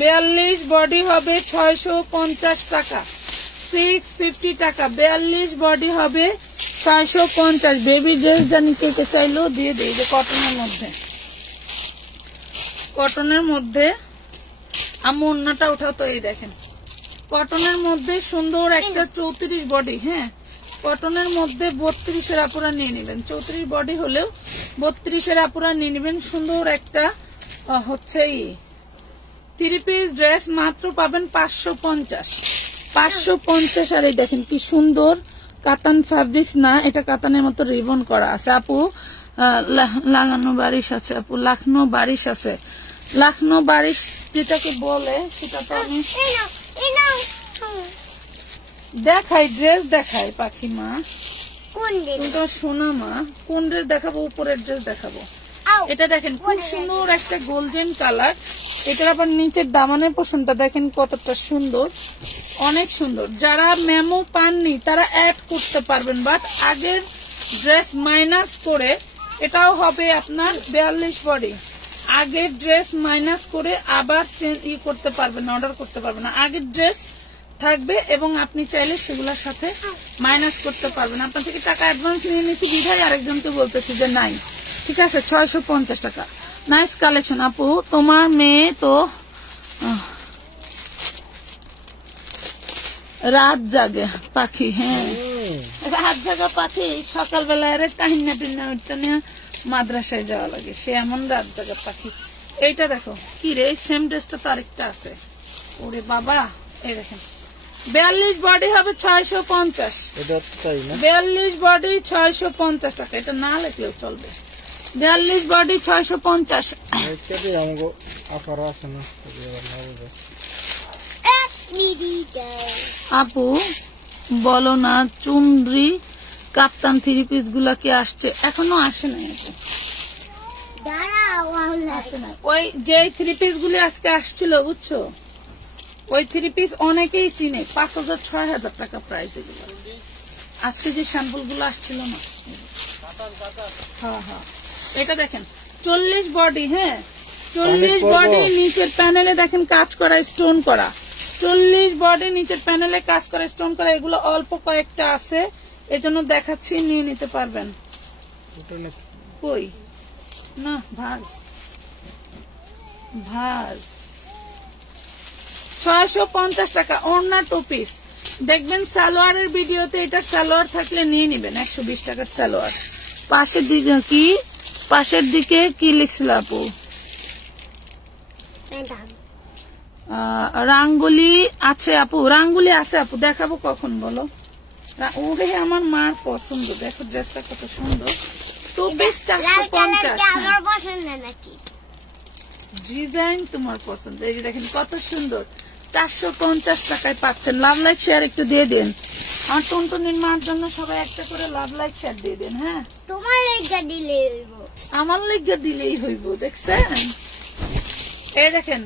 42 বডি হবে 650 টাকা, 650 টাকা। 42 বডি হবে 650। বেবি ড্রেস জানি কে কে চাইলেও দিয়ে দিই। যে কটনের মধ্যে, কটনের মধ্যে আমি অন্যটা উঠাও তো। এই দেখেন কটনের মধ্যে সুন্দর একটা 34 বডি। হ্যাঁ, কটনের মধ্যে 32-এর আপুরা নিয়ে নেবেন। 34 বডি হলেও 32-এর আপুরা নিয়ে নেবেন। সুন্দর একটা হচ্ছে 3 পিস ড্রেস মাত্র পাবেন 550। 550। আর এই দেখেন কি সুন্দর কাতান ফ্যাব্রিক্স না, এটা কাতানের মতো রিবন করা আছে। আপু লাগানো বারিশ আছে, আপু লাখনো বারিশ আছে। লাখনো বারিশ যেটাকে বলে সেটা তো আমি দেখাই, ড্রেস দেখাই পাখি মা, তুমি তো শোনা মা। কোন ড্রেস দেখাবো? উপরের ড্রেস দেখাবো। এটা দেখেন খুব সুন্দর একটা গোল্ডেন কালার। এটার আবার নিচের দামানের পোষণটা দেখেন কতটা সুন্দর, অনেক সুন্দর। যারা মেমো পাননি তারা অ্যাড করতে পারবেন, বাট আগের ড্রেস মাইনাস করে, এটাও হবে আপনার 42 বডি। আগের ড্রেস মাইনাস করে আবার করতে পারবেন, অর্ডার করতে পারবেন না। আগের ড্রেস থাকবে এবং আপনি চাইলে সেগুলোর সাথে মাইনাস করতে পারবেন। আপনার থেকে টাকা অ্যাডভান্স নিয়ে নিচ্ছি বিধায় আরেকজনকে বলতেছি যে নাই, ঠিক আছে। 650 টাকা। নাইস কালেকশন আপু। তোমার মেয়ে তো রাত জাগে পাখি। হ্যাঁ, রাত জাগা পাখি। সকালবেলা আরে কাহিনা টিনা ওইটা নিয়ে মাদ্রাসায় যাওয়া লাগে, সে এমন রাত জাগা পাখি। এইটা দেখো কি রে, সেম ড্রেসটা তো আরেকটা আছে। ওরে বাবা, এই দেখেন 42 বডি হবে 650। 42 বডি 650 টাকা। এটা না লেখলেও চলবে। 42 বডি 650। আপু বলো না চুনরি কাপ্তান 3 পিস গুলা কি আসছে? এখনো আসে নাই, আসে না। ওই যে 3 পিস গুলি আজকে আসছিল বুঝছো, ওই 3 পিস অনেকেই চিনে, 5,000-6,000 টাকা প্রাইস এগুলো। আজকে যে স্যাম্পল গুলো আসছিল না, হ্যাঁ হ্যাঁ, এটা দেখেন 40 বডি, হ্যাঁ 40 বডি, নিচের প্যানেলে দেখেন কাজ করা, স্টোন করা, 40 বডি নিচের প্যানেলে কাজ করা, স্টোন করা। এগুলো অল্প কয়েকটা আছে, এজন্য দেখাচ্ছি, নিয়ে নিতে পারবেন। কই না ভাজ 650 টাকা ওড়না 2 পিস। দেখবেন সালোয়ারের ভিডিওতে এটা সালোয়ার থাকলে নিয়ে নিবেন, 120 টাকার সালোয়ার। পাশের দিকে কি লিখছিল আপু? রাঙ্গুলি আছে আপু, রাঙ্গুলি আছে আপু, দেখাবো কখন বলো? ওরে আমার মার পছন্দ, দেখো ড্রেসটা কত সুন্দর। 2 পিস 450, ডিজাইন তোমার পছন্দ। এই যে দেখেন কত সুন্দর, 450 টাকায় পাচ্ছেন। লাভ লাইক শেয়ার একটু দিয়ে দিন, আমার টুনটুনির মার জন্য সবাই একটা করে লাভ লাইক শেয়ার দিয়ে দিন। হ্যাঁ, তোমার লেগা দিলেই হইব, আমার লেগা দিলেই হইব। দেখছেন, এই দেখেন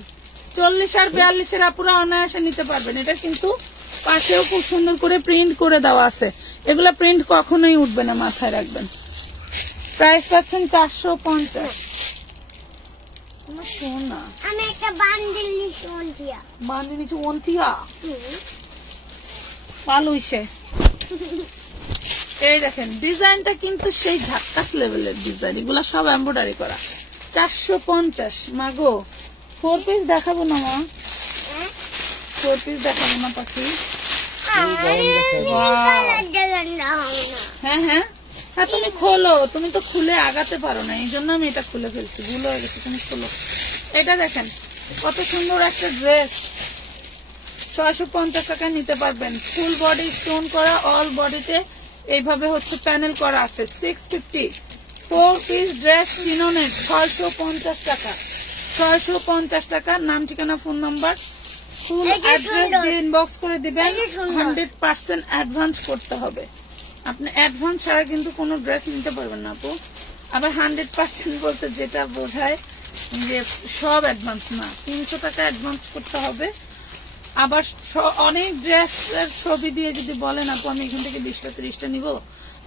40 আর 42 আপুরা অনায়াসে নিতে পারবেন। এটা কিন্তু পাশেও খুব সুন্দর করে প্রিন্ট করে দেওয়া আছে, এগুলা প্রিন্ট কখনোই উঠবে না, মাথায় রাখবেন। প্রাইস পাচ্ছেন 450। সোনা আমি একটা বান্ডিল নিছি, বান্ডিল নিচে ওনথিয়া পালুইছে। এই দেখেন ডিজাইনটা কিন্তু সেই ঝাক্কাস লেভেলের ডিজাইন, এগুলা সব এমব্রয়ডারি করা। 450 মাগো। 4 পিস দেখাবো না মা, 4 পিস দেখাবো না পাখি? হ্যাঁ হ্যাঁ হ্যাঁ, তুমি খোলো, তুমি তো খুলে আগাতে পারো না, এই জন্য আমি এটা খুলে ফেলছি, ভুল হয়ে গেছে, তুমি খোলো। এটা দেখেন কত সুন্দর একটা ড্রেস, 650 টাকায় নিতে পারবেন। ফুল বডি স্টোন করা, অল বডিতে এইভাবে হচ্ছে প্যানেল করা আছে। 650 4 পিস ড্রেস কিনোনেট 650 টাকা, 650 টাকা। নাম ঠিকানা ফোন নাম্বার ফুল অ্যাড্রেস দিয়ে ইনবক্স করে দিবেন। 100% অ্যাডভান্স করতে হবে, আপনি অ্যাডভান্স ছাড়া কিন্তু কোনো ড্রেস নিতে পারবেন না আপু। আবার 100% বলতে যেটা বোঝায় যে সব অ্যাডভান্স না, 300 টাকা অ্যাডভান্স করতে হবে। আবার অনেক ড্রেসের ছবি দিয়ে যদি বলেন আপু আমি এখান থেকে 20টা 30টা নিব,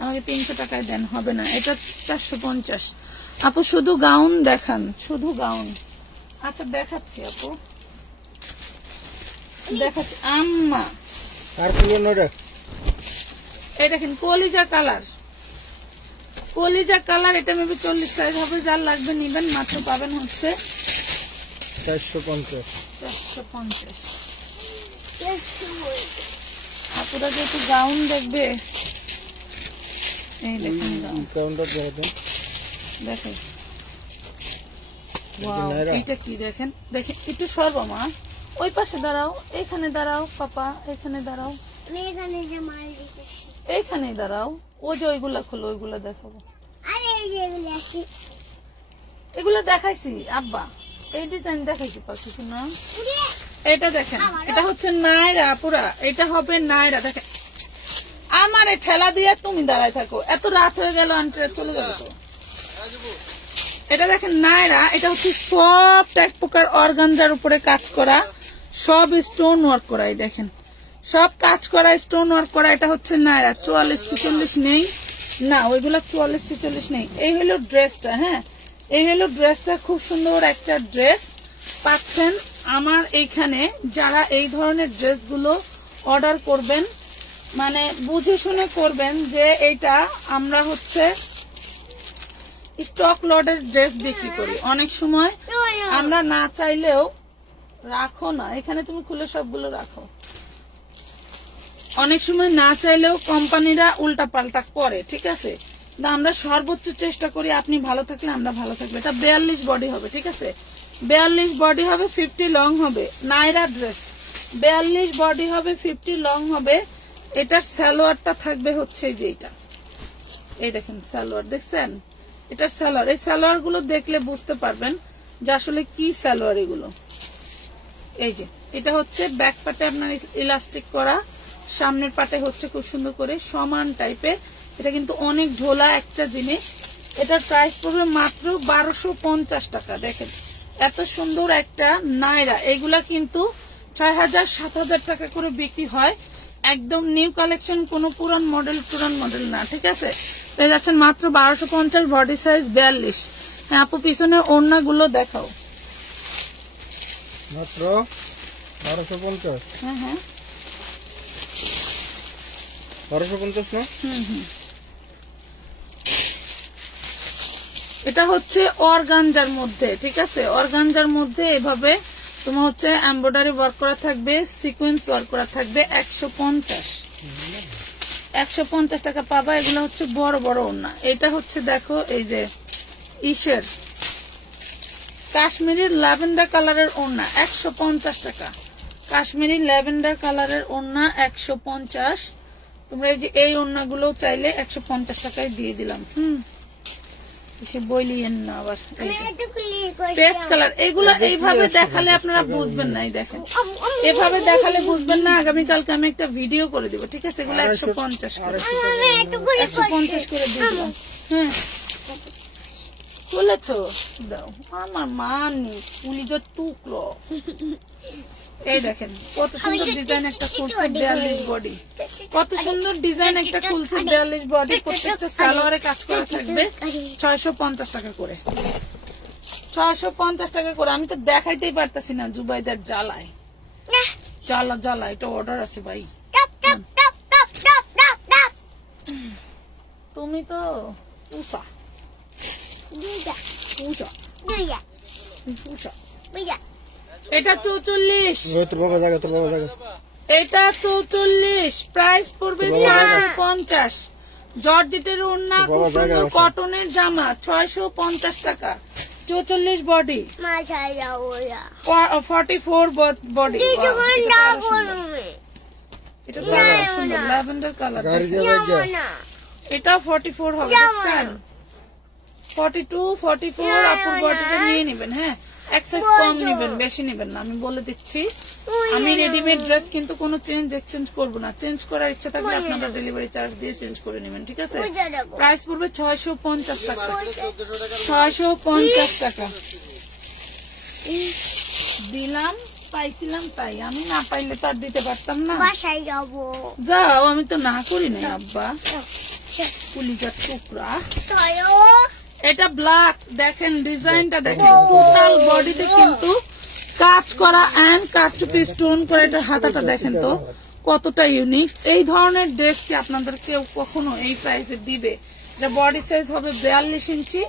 আমাকে 300 টাকায় দেন, হবে না। এটা 450 আপু। শুধু গাউন দেখান, শুধু গাউন। আচ্ছা দেখাচ্ছি আপু, দেখাচ্ছি আম্মা। এই দেখেন কলিজা কালার, কলিজা কালার, এটা মেবি 40 সাইজ হবে, যার লাগবে নিবেন। মাত্র পাবেন হচ্ছে 450। আপুরা যেহেতু গাউন দেখবে, এই দেখেন গাউনটা দেখেন, এইটা কি দেখেন, দেখেন একটু সর্বমা, ওই পাশে দাঁড়াও, এখানে দাঁড়াও পাপা, এখানে দাঁড়াও, এইখানে দাঁড়াও। ও যে ওইগুলা খোলো, ওইগুলা দেখাবো। এগুলো দেখাইছি আব্বা, এই ডিজাইন দেখাইছি পাখি না। এটা দেখেন, এটা হচ্ছে নায়রা পুরা, এটা হবে নায়রা। দেখেন আমার ঠেলা দিয়ে তুমি দাঁড়ায় থাকো, এত রাত হয়ে গেল, আন্টিরা চলে যাবে তো। এটা দেখেন নায়রা, এটা হচ্ছে সব এক প্রকার অর্গানজার উপরে কাজ করা, সব স্টোন ওয়ার্ক করা। এই দেখেন সব কাজ করা, স্টোন ওয়ার্ক করা। এটা হচ্ছে নায়রা। 44-46 নেই না, ওইগুলা 44-46 নেই। এই হলো ড্রেসটা। হ্যাঁ, এই হলো ড্রেসটা, খুব সুন্দর একটা ড্রেস পাচ্ছেন আমার এইখানে। যারা এই ধরনের ড্রেসগুলো অর্ডার করবেন, মানে বুঝে শুনে করবেন, যে এইটা আমরা হচ্ছে স্টক লটের ড্রেস বিক্রি করি। অনেক সময় আমরা না চাইলেও, রাখো না এখানে, তুমি খুলে সবগুলো রাখো, অনেক সময় না চাইলেও কোম্পানিরা উল্টা পাল্টা করে, ঠিক আছে। আমরা সর্বোচ্চ চেষ্টা করি আপনি ভালো থাকলে আমরা ভালো থাকবো। এটা 42 বডি হবে, ঠিক আছে, 42 বডি হবে, 50 লং হবে। নায়রা ড্রেস 42 বডি হবে, 50 লং হবে। এটার সালোয়ারটা থাকবে হচ্ছে যে এটা, এই দেখেন সালোয়ার, দেখছেন এটার সালোয়ার। এই সালোয়ার গুলো দেখলে বুঝতে পারবেন যে আসলে কি সালোয়ার এগুলো। এই যে এটা হচ্ছে ব্যাক পার্টে আপনার ইলাস্টিক করা, সামনের পাটে হচ্ছে খুব সুন্দর করে সমান টাইপের। এটা কিন্তু অনেক ঢোলা একটা জিনিস। এটার প্রাইস পড়বে মাত্র 1250 টাকা। দেখেন এত সুন্দর একটা নায়রা, এগুলা কিন্তু 6000-7000 টাকা করে বিক্রি হয়। একদম নিউ কালেকশন, কোনো পুরান মডেল না, ঠিক আছে। পেয়ে যাচ্ছেন মাত্র 1250, বডি সাইজ 42। হ্যাঁ আপু পিছনে ওড়নাগুলো দেখাও। মাত্র 1250। হ্যাঁ হ্যাঁ 1250 না? এটা হচ্ছে অর্গানজার মধ্যে, ঠিক আছে। অর্গানজার মধ্যে এভাবে তোমার হচ্ছে এমব্রয়ডারি ওয়ার্ক করা থাকবে, সিকোয়েন্স ওয়ার্ক করা থাকবে। 150 টাকা পাবা। এগুলো হচ্ছে বড় বড় ওড়না। এটা হচ্ছে দেখো এই যে ইসের কাশ্মীরি ল্যাভেন্ডার কালারের ওড়না, 150 টাকা। কাশ্মীরি ল্যাভেন্ডার কালারের ওড়না 150। তোমরা এই যে এই ওড়নাগুলো চাইলে 150 টাকায় দিয়ে দিলাম। এসে বইলিয়েন না আবার। পেস্ট কালার, এগুলো এইভাবে দেখালে আপনারা বুঝবেন না। এই দেখেন এভাবে দেখালে বুঝবেন না। আগামীকালকে আমি একটা ভিডিও করে দিব, ঠিক আছে। এগুলো 150 করে, 150 করে দিয়ে দিলাম। হ্যাঁ বলেছ দাও আমার মানি পুলিজের টুকরো। এই দেখেন কত সুন্দর ডিজাইন একটা খুলছে, 42 বডি। কত সুন্দর ডিজাইন একটা খুলছে, 42 বডি। প্রত্যেকটা সালোয়ারে কাজ করা থাকবে। 650 টাকা করে, 650 টাকা করে। আমি তো দেখাইতেই পারতাছি না জুবাইদার জ্বালায়, জ্বালা। এটা অর্ডার আছে ভাই। তুমি তো পুষা এটা 44। এটা 44, প্রাইস পড়বে 450। জর্জেটের ওড়না, খুব সুন্দর কটনের জামা, 650 টাকা। 44 বডি, 44 বডি। এটা তো সুন্দর ল্যাভেন্ডার কালার। এটা 44 হবে, দেখছেন। 42, 44 আপুর বডিটা নিয়ে নেবেন। হ্যাঁ এক্সাইজ কম নেবেন, বেশি নেবেন না, আমি বলে দিচ্ছি। আমি রেডিমেড ড্রেস কিন্তু কোনো এক্সচেঞ্জ করবো না। চেঞ্জ করার ইচ্ছা থাকলে আপনারা ডেলিভারি চার্জ দিয়ে চেঞ্জ করে নেবেন, ঠিক আছে। প্রাইস পড়বে 650 টাকা, 650 টাকা দিলাম। পাইছিলাম তাই, আমি না পাইলে তো আর দিতে পারতাম না। যাও, আমি তো না করি নাই আব্বা। পুলিকার টুকরা। এটা ব্ল্যাক, দেখেন ডিজাইনটা দেখেন। টোটাল বডিতে কিন্তু কাজ করা এন্ড কাটচুপি স্টোন করে। এটা হাতাটা দেখেন তো কতটা ইউনিক। এই ধরনের ড্রেস কি আপনাদের কেউ কখনো এই প্রাইসে দিবে? এটা বডি সাইজ হবে 42 ইঞ্চি।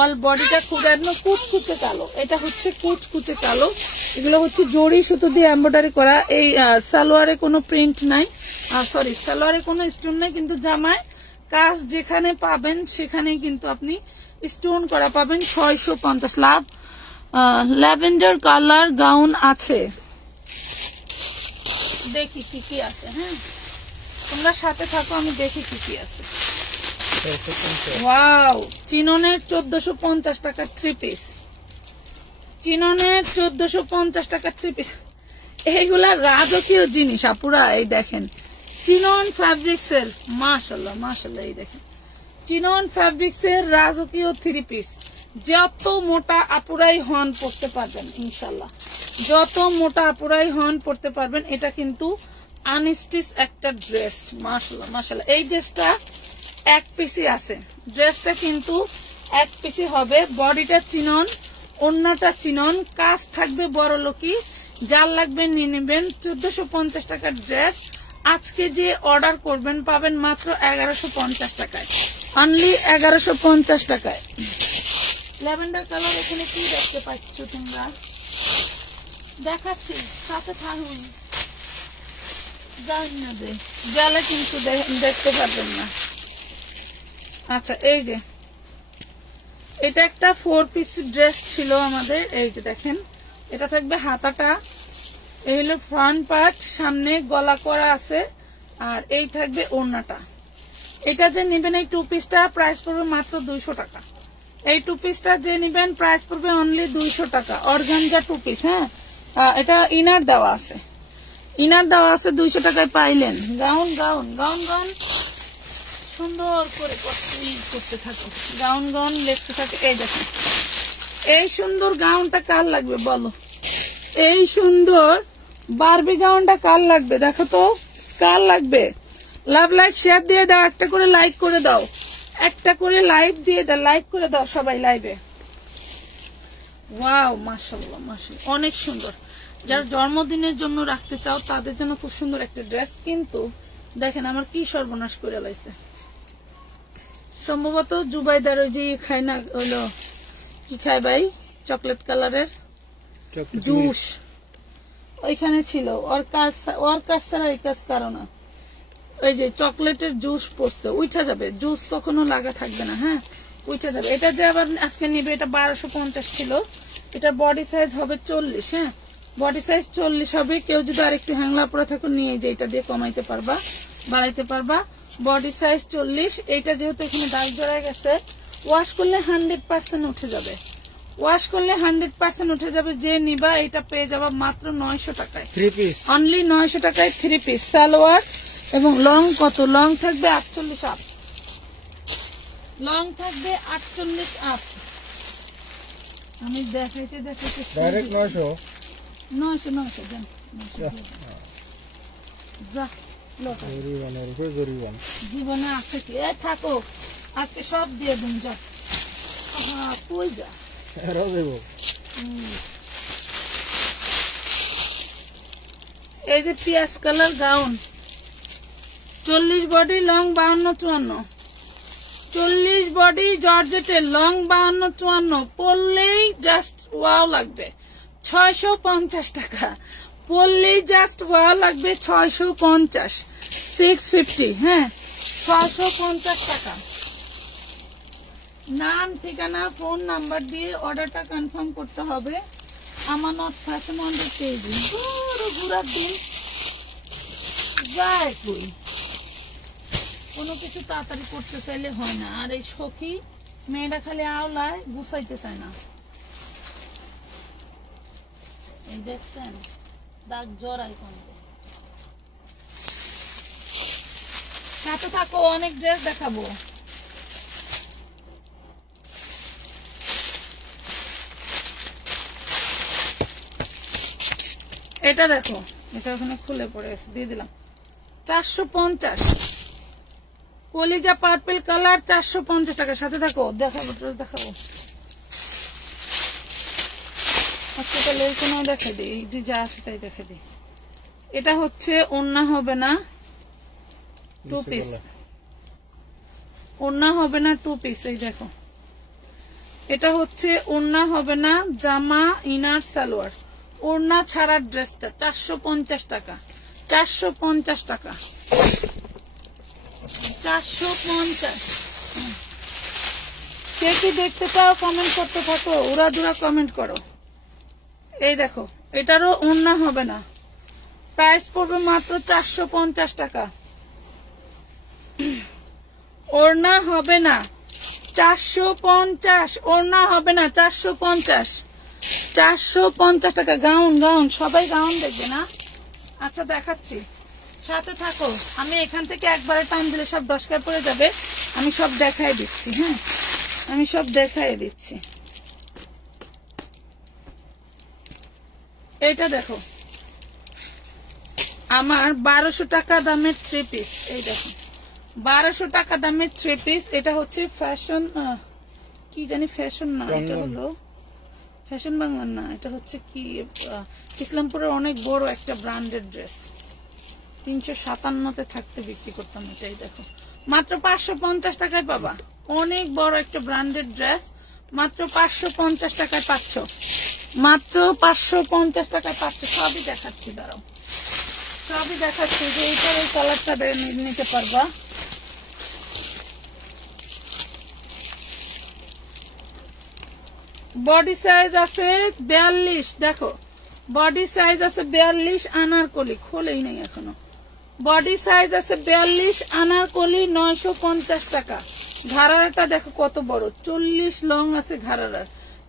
অল বডিটা খুব একদম কুচকুচে কালো। এটা হচ্ছে কুচকুচে কালো। এগুলো হচ্ছে জড়ি সুতো দিয়ে এমব্রয়ডারি করা। এই সালোয়ারে কোনো প্রিন্ট নাই, সরি সালোয়ারে কোনো স্টোন নাই, কিন্তু জামায় কাজ যেখানে পাবেন সেখানে কিন্তু আপনি স্টোন করা পাবেন। 650 লাভ। ল্যাভেন্ডার কালার গাউন আছে, দেখি কি কি আছে। হ্যাঁ তোমরা সাথে থাকো, আমি দেখি কি কি আছে। ওয়াও, চিননের 1450 টাকার 3 পিস। চিননের 1450 টাকার 3 পিস। এইগুলা রাজকীয় জিনিস আপুরা। এই দেখেন চিনন ফ্যাব্রিক্স এর, মাশাআল্লাহ মাশাআল্লাহ। এই দেখেন চিনন ফ্যাব্রিক্স এর রাজকীয় 3 পিস। যত মোটা আপুরাই হন পড়তে পারবেন ইনশাল্লাহ, যত মোটা আপুরাই হন পড়তে পারবেন। এটা কিন্তু আনস্টিচ একটা ড্রেস, মাশাআল্লাহ মাশাআল্লাহ। এই ড্রেসটা এক পিসই আছে, ড্রেসটা কিন্তু এক পিসই হবে। বডিটা চিনন, ওড়নাটা চিনন, কাজ থাকবে বড় লোকি। যার লাগবে নিয়ে নেবেন। 1450 টাকার ড্রেস। আজকে যে অর্ডার করবেন পাবেন মাত্র 1150 টাকায়, অনলি 1150 টাকায়। ল্যাভেন্ডার কালার এখানে কি দেখতে পাচ্ছ তোমরা? দেখাচ্ছি, সাথে থাকুন। জালে কিন্তু দেখতে পারবেন না। আচ্ছা এই যে এটা একটা 4 পিস ড্রেস ছিল আমাদের। এই যে দেখেন এটা থাকবে হাতাটা, এই হলো ফ্রন্ট পার্ট, সামনে গলা করা আছে, আর এই থাকবে ওড়নাটা। এটা যে নিবেন এই 2 পিসটা প্রাইস পড়বে মাত্র 200 টাকা। এই 2 পিসটা যে নিবেন প্রাইস পড়বে অনলি 200 টাকা। Organza 2 piece. হ্যাঁ এটা ইনার দেওয়া আছে। ইনার দেওয়া আছে 200 টাকায় পাইলেন। গাউন গাউন গাউন গাউন সুন্দর করে করতে থাকো, গাউন গাউন লেখতে থাকে। এই দেখো এই সুন্দর গাউনটা কার লাগবে বলো? এই সুন্দর বারবি গাউনটা কার লাগবে দেখো তো, কার লাগবে? লাভ লাইক শেয়ার দিয়ে দাও, একটা করে লাইক করে দাও, একটা করে লাইভ দিয়ে দাও, লাইক করে দাও সবাই লাইভে। ওয়াও মাশাআল্লাহ মাশাআল্লাহ অনেক সুন্দর। যারা জন্মদিনের জন্য রাখতে চাও তাদের জন্য খুব সুন্দর একটা ড্রেস। কিন্তু দেখেন আমার কি সর্বনাশ করে লাইছে, সম্ভবত জুবাইদার ওই যে খাই না হলো কি খায় ভাই, চকলেট কালারের জুস ওইখানে ছিল, ওর কাজ ছাড়া এই কাজ কারো না। ওই যে চকলেটের জুস পড়ছে, উঠা যাবে, জুস কখনো লাগা থাকবে না। হ্যাঁ উঠা যাবে। এটা যে আবার আজকে নিবে, এটা 1250 ছিল, এটা বডি সাইজ হবে 40। হ্যাঁ বডি সাইজ 40 হবে। কেউ যদি আরেকটু হ্যাংলা পরে থাকো নিয়ে যে এটা দিয়ে কমাইতে পারবা, বাড়াইতে পারবা। Body size 40। এইটা যেহেতু এখানে দাগ জড়ায় গেছে, ওয়াশ করলে 100% উঠে যাবে, ওয়াশ করলে 100% উঠে যাবে। যে নিবা এটা পেয়ে যাবা মাত্র 900 টাকায়, 3 পিস অনলি 900 টাকায় 3 পিস সালোয়ার। এবং লং কত? লং থাকবে 48 আপ, লং থাকবে 48 আপ। আমি দেখাইতে দেখাইতে ডাইরেক্ট 900 জান যা লোটা জীবনে আছে কি? থাকো আজকে সব দিয়ে দিন যা, কই যা এই যে পিয়াজ colour gown 40 body long 52-54, 40 body জর্জেটের লং 52-54 পরলেই জাস্ট ওয়াও লাগবে 650 টাকা, পরলেই জাস্ট ওয়াও লাগবে 650, 650। হ্যাঁ 650 টাকা। নাম ঠিকানা ফোন নাম্বার দিয়ে অর্ডারটা কনফার্ম করতে হবে। আমানত ফ্যাশন ওয়ান্ডার পেজে ঘুরার দিন যায় কই, কোনো কিছু তাড়াতাড়ি করতে চাইলে হয় না। আর এই সখী মেয়েরা খালি আওলায় গুছাইতে চায় না। এই দেখছেন দাগ জড়াই কমতে। সাথে থাকো, অনেক ড্রেস দেখাবো। এটা দেখো, এটা ওখানে খুলে পড়ে গেছে, দিয়ে দিলাম 450। কলিজা পার্পল কালার 450 টাকা। সাথে থাকো, দেখাবো ড্রেস দেখাবো। আচ্ছা তাহলে এইখানেও দেখে দিই, এই যা আছে তাই দেখে দিই। এটা হচ্ছে ওড়না হবে না 2 পিস, ওড়না হবে না 2 পিস। এই দেখো এটা হচ্ছে ওড়না হবে না, জামা ইনার সালোয়ার, ওড়না ছাড়ার ড্রেসটা 450 টাকা, 450 টাকা, 450। কে কি দেখতে পাও কমেন্ট করতে থাকো, উড়া দুরা কমেন্ট করো। এই দেখো এটারও ওড়না হবে না, প্রাইস পড়বে মাত্র 450 টাকা। ওড়না হবে না 450, ওড়না হবে না 450, 450 টাকা। গাউন গাউন সবাই গাউন দেখবে না? আচ্ছা দেখাচ্ছি, সাথে থাকো। আমি এখান থেকে একবারে টাইম দিলে সব 10 টাকা পড়ে যাবে। আমি সব দেখাই দিচ্ছি। হ্যাঁ আমি সব দেখাই দিচ্ছি। এইটা দেখো আমার 1200 টাকা দামের 3 পিস। এই দেখো 1200 টাকা দামের 3 পিস। এটা হচ্ছে ফ্যাশন, কি জানি ফ্যাশন না, এটা হলো ফ্যাশন বাংলার না, এটা হচ্ছে কি ইসলামপুরের অনেক বড় একটা ব্র্যান্ডেড ড্রেস। 357-তে থাকতে বিক্রি করতাম। এটাই দেখো মাত্র 550 টাকায় পাবা। অনেক বড় একটা ব্র্যান্ডেড ড্রেস মাত্র 550 টাকায় পাচ্ছ, মাত্র 550 টাকায় পাচ্ছ। সবই দেখাচ্ছি, দাঁড়াও সবই দেখাচ্ছি। যে এইটার এই কালারটা নিতে পারবা। বডি সাইজ আছে 42, দেখো বডি সাইজ আছে 42 আনারকলি, খোলেই নাই এখনো। বডি সাইজ আছে 42 আনারকলি 950 টাকা। ঘাড়াটা দেখো কত বড়, 40 লং আছে ঘাড়ার।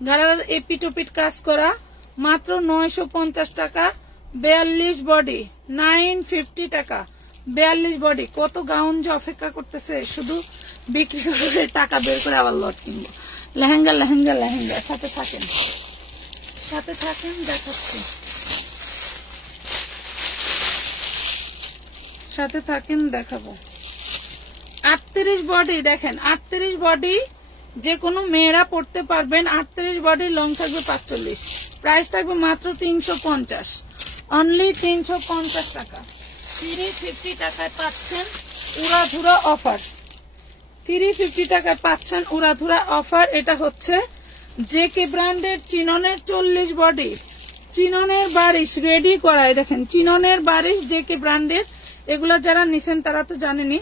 ঘাড়ার এপিট ওপিট কাজ করা, মাত্র 950 টাকা। 42 বডি 950 টাকা। 42 বডি। কত গাউন যে অপেক্ষা করতেছে শুধু বিক্রি করে টাকা বের করে আবার লট কিনবো। লেহেঙ্গা লেহেঙ্গা লেহেঙ্গা। সাথে থাকেন দেখাচ্ছি, সাথে থাকেন দেখাবো। 38 বডি দেখেন, 38 বডি যে কোনো মেয়েরা পড়তে পারবেন। 38 বডি, লং থাকবে 45, প্রাইস থাকবে মাত্র 350, অনলি 350 টাকা। 350 টাকায় পাচ্ছেন উড়াধুরা অফার। 350 টাকায় পাচ্ছেন উড়াধুরা অফার। এটা হচ্ছে জেকে ব্র্যান্ডের চিননের 40 বডি, চিননের বারিশ রেডি করায়। দেখেন চিননের বারিশ জেকে ব্র্যান্ডের। এগুলা যারা নিছেন তারা তো জানেনি।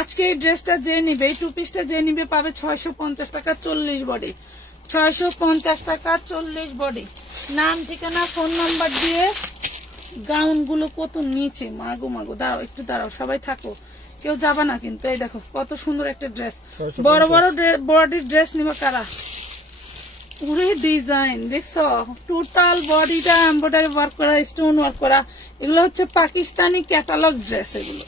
আজকে এই ড্রেসটা যে নিবে, এই টু পিসটা যে নিবে পাবে 650 টাকা 40 বডি, 650 টাকা 40 বডি। নাম ঠিকানা ফোন নাম্বার দিয়ে। গাউন গুলো কত নিচে, মাগো মাগো। দাঁড়াও একটু দাঁড়াও, সবাই থাকো, কেউ যাবা না কিন্তু। এই দেখো কত সুন্দর একটা ড্রেস। বড় বড় বডির ড্রেস নিবে কারা? পুরো ডিজাইন দেখছো, টোটাল বডিটা এমব্রয়ডারি ওয়ার্ক করা, স্টোন ওয়ার্ক করা। এগুলো হচ্ছে পাকিস্তানি ক্যাটালগ ড্রেস। এগুলো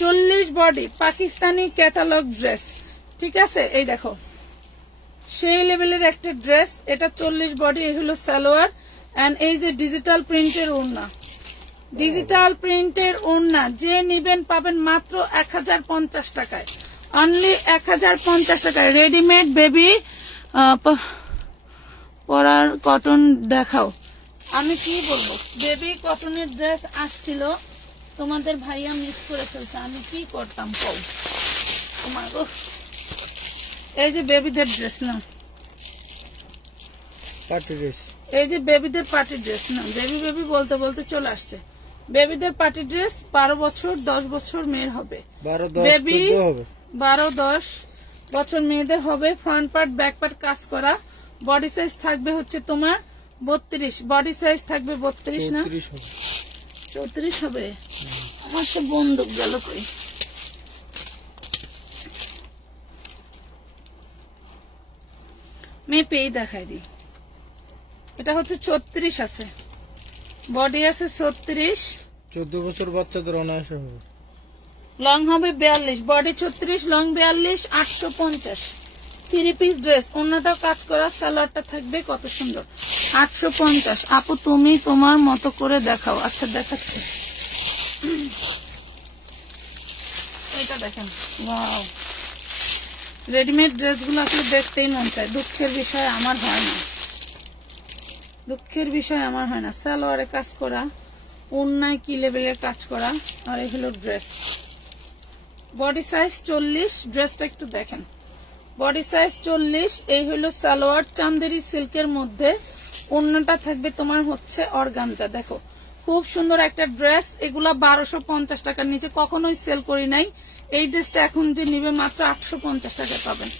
40 বডি পাকিস্তানি ক্যাটালগ ড্রেস, ঠিক আছে? এই দেখো সেই লেভেলের একটা ড্রেস। এটা 40 বডি। এই হলো সালোয়ার, এন্ড এই যে ডিজিটাল প্রিন্টের ওড়না, ডিজিটাল প্রিন্টের ওড়না যে নিবেন পাবেন মাত্র 1050 টাকায়, অনলি 1050 টাকায়। রেডিমেড বেবি পরার কটন দেখাও। আমি কি বলবো, বেবি কটনের ড্রেস আসছিল, তোমাদের ভাইয়া মিস করে ফেলছে, আমি কি করতাম কও। এই যে বেবিদের ড্রেস না, পার্টি ড্রেস, এই যে বেবিদের পার্টি ড্রেস না, বেবি বেবি বলতে বলতে চলে আসছে। বেবিদের পার্টি ড্রেস 12 বছর 10 বছর মেয়ের হবে, বেবি 12-10 বছর মেয়েদের হবে। ফ্রন্ট পার্ট ব্যাক পার্ট কাজ করা। বডি সাইজ থাকবে হচ্ছে তোমার 32, বডি সাইজ থাকবে 32 না 34 হবে। আমার তো বন্দুক গেল কই। মেপেই দেখাই দিই। এটা হচ্ছে 34 আছে, বডি আছে 36, 14 বছর বাচ্চাদের অনায়াসে হবে। লং হবে 42, বডি 36, লং 42, 850। 3 পিস ড্রেস, অন্যটাও কাজ করা, সালোয়ারটা থাকবে কত সুন্দর, 850। আপু তুমি তোমার মতো করে দেখাও। আচ্ছা দেখাচ্ছি। এটা দেখেন, ওয়াও। রেডিমেড ড্রেসগুলো আসলে দেখতেই মন চায়। দুঃখের বিষয় আমার হয় না, দুঃখের বিষয় আমার হয় না। সালোয়ারে কাজ করা, ওড়নায় কি লেভেলের কাজ করা। আর এই হলো ড্রেস, বডি সাইজ 40, ড্রেসটা একটু দেখেন, বডি সাইজ 40। এই হলো সালোয়ার, চান্দেরি সিল্কের মধ্যে। ওড়নাটা থাকবে তোমার হচ্ছে অর্গানজা। দেখো খুব সুন্দর একটা ড্রেস। এগুলা 1250 টাকার নিচে কখনোই সেল করি নাই। এই ড্রেসটা এখন যে নিবে মাত্র 850 টাকায় পাবেন,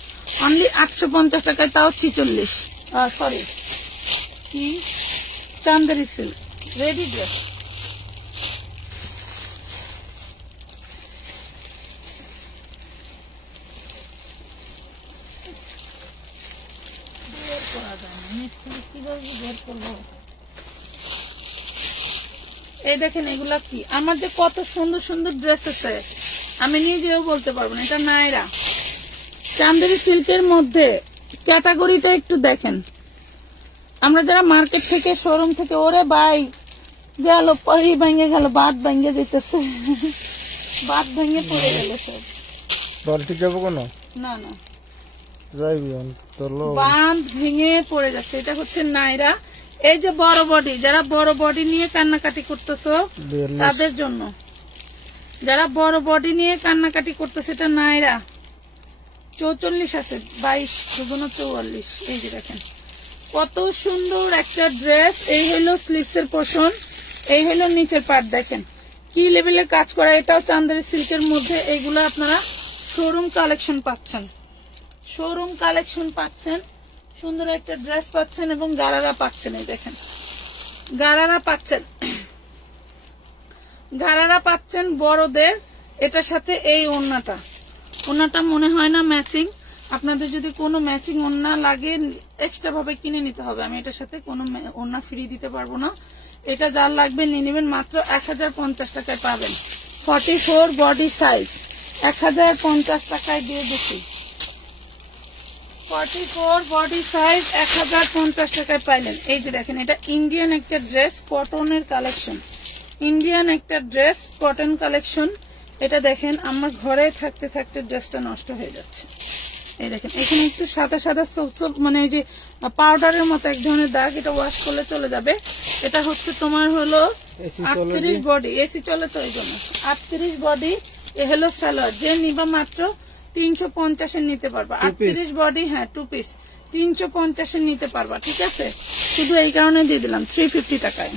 অনলি 850 টাকায়, তাও 46, সরি কি চান্দেরি সিল্ক রেডি ড্রেস। এই দেখেন এগুলা কি, আমার যে কত সুন্দর সুন্দর ড্রেস আছে আমি নিজেও বলতে পারবো না। এটা নাইরা চান্দেরি সিল্কের মধ্যে। ক্যাটাগরিটা একটু দেখেন। আমরা যারা মার্কেট থেকে শোরুম থেকে, ওরে ভাই গেল পরি ভেঙে গেল, বাদ ভেঙে দিতেছে, বাদ ভেঙে পড়ে গেল সব। ঠিক যাবো কোনো না না যাইবি বাঁধ ভেঙে পড়ে যাচ্ছে। এটা হচ্ছে নাইরা। এই যে বড় বডি, যারা বড় বডি নিয়ে কান্নাকাটি করতেছো তাদের জন্য, যারা বড় বডি নিয়ে কান্নাকাটি করতেছে, এটা নাইরা 44 আছে, 22 দুগুণ 44। এই যে দেখেন কত সুন্দর একটা ড্রেস। এই হলো স্লিভস এর পোর্শন, এই হলো নিচের পার্ট। দেখেন কি লেভেলের কাজ করা। এটাও চান্দেরি সিল্কের মধ্যে। এইগুলো আপনারা শোরুম কালেকশন পাচ্ছেন, শোরুম কালেকশন পাচ্ছেন। সুন্দর একটা ড্রেস পাচ্ছেন এবং গারারা পাচ্ছেন। এই দেখেন গারারা পাচ্ছেন, গারারা পাচ্ছেন বড়দের। এটার সাথে এই ওড়নাটা, ওড়নাটা মনে হয় না ম্যাচিং। আপনাদের যদি কোনো ম্যাচিং ওড়না লাগে এক্সট্রা ভাবে কিনে নিতে হবে, আমি এটার সাথে কোনো ওড়না ফ্রি দিতে পারবো না। এটা যার লাগবে নিয়ে নেবেন, মাত্র 1050 টাকায় পাবেন। 44 বডি সাইজ 1050 টাকায় দিয়ে দিচ্ছি। 44 বডি সাইজ 1050 টাকায় পাইলেন। এই যে দেখেন, এটা ইন্ডিয়ান একটা ড্রেস, কটনের কালেকশন, ইন্ডিয়ান একটা ড্রেস কটন কালেকশন। এটা দেখেন আমার ঘরে থাকতে থাকতে ড্রেসটা নষ্ট হয়ে যাচ্ছে। এই দেখেন এখানে একটু সাদা সাদা সব মানে এই যে পাউডারের মতো এক ধরনের দাগ, এটা ওয়াশ করলে চলে যাবে। এটা হচ্ছে তোমার হলো 38 বডি, এসি চলে তো এই জন্য 38 বডি। এ হলো সালোয়ার, যে নিবা মাত্র 350 এর নিতে পারবা। 38 বডি, হ্যাঁ 2 পিস 350 এর নিতে পারবা, ঠিক আছে? শুধু এই কারণে দিয়ে দিলাম 350 টাকায়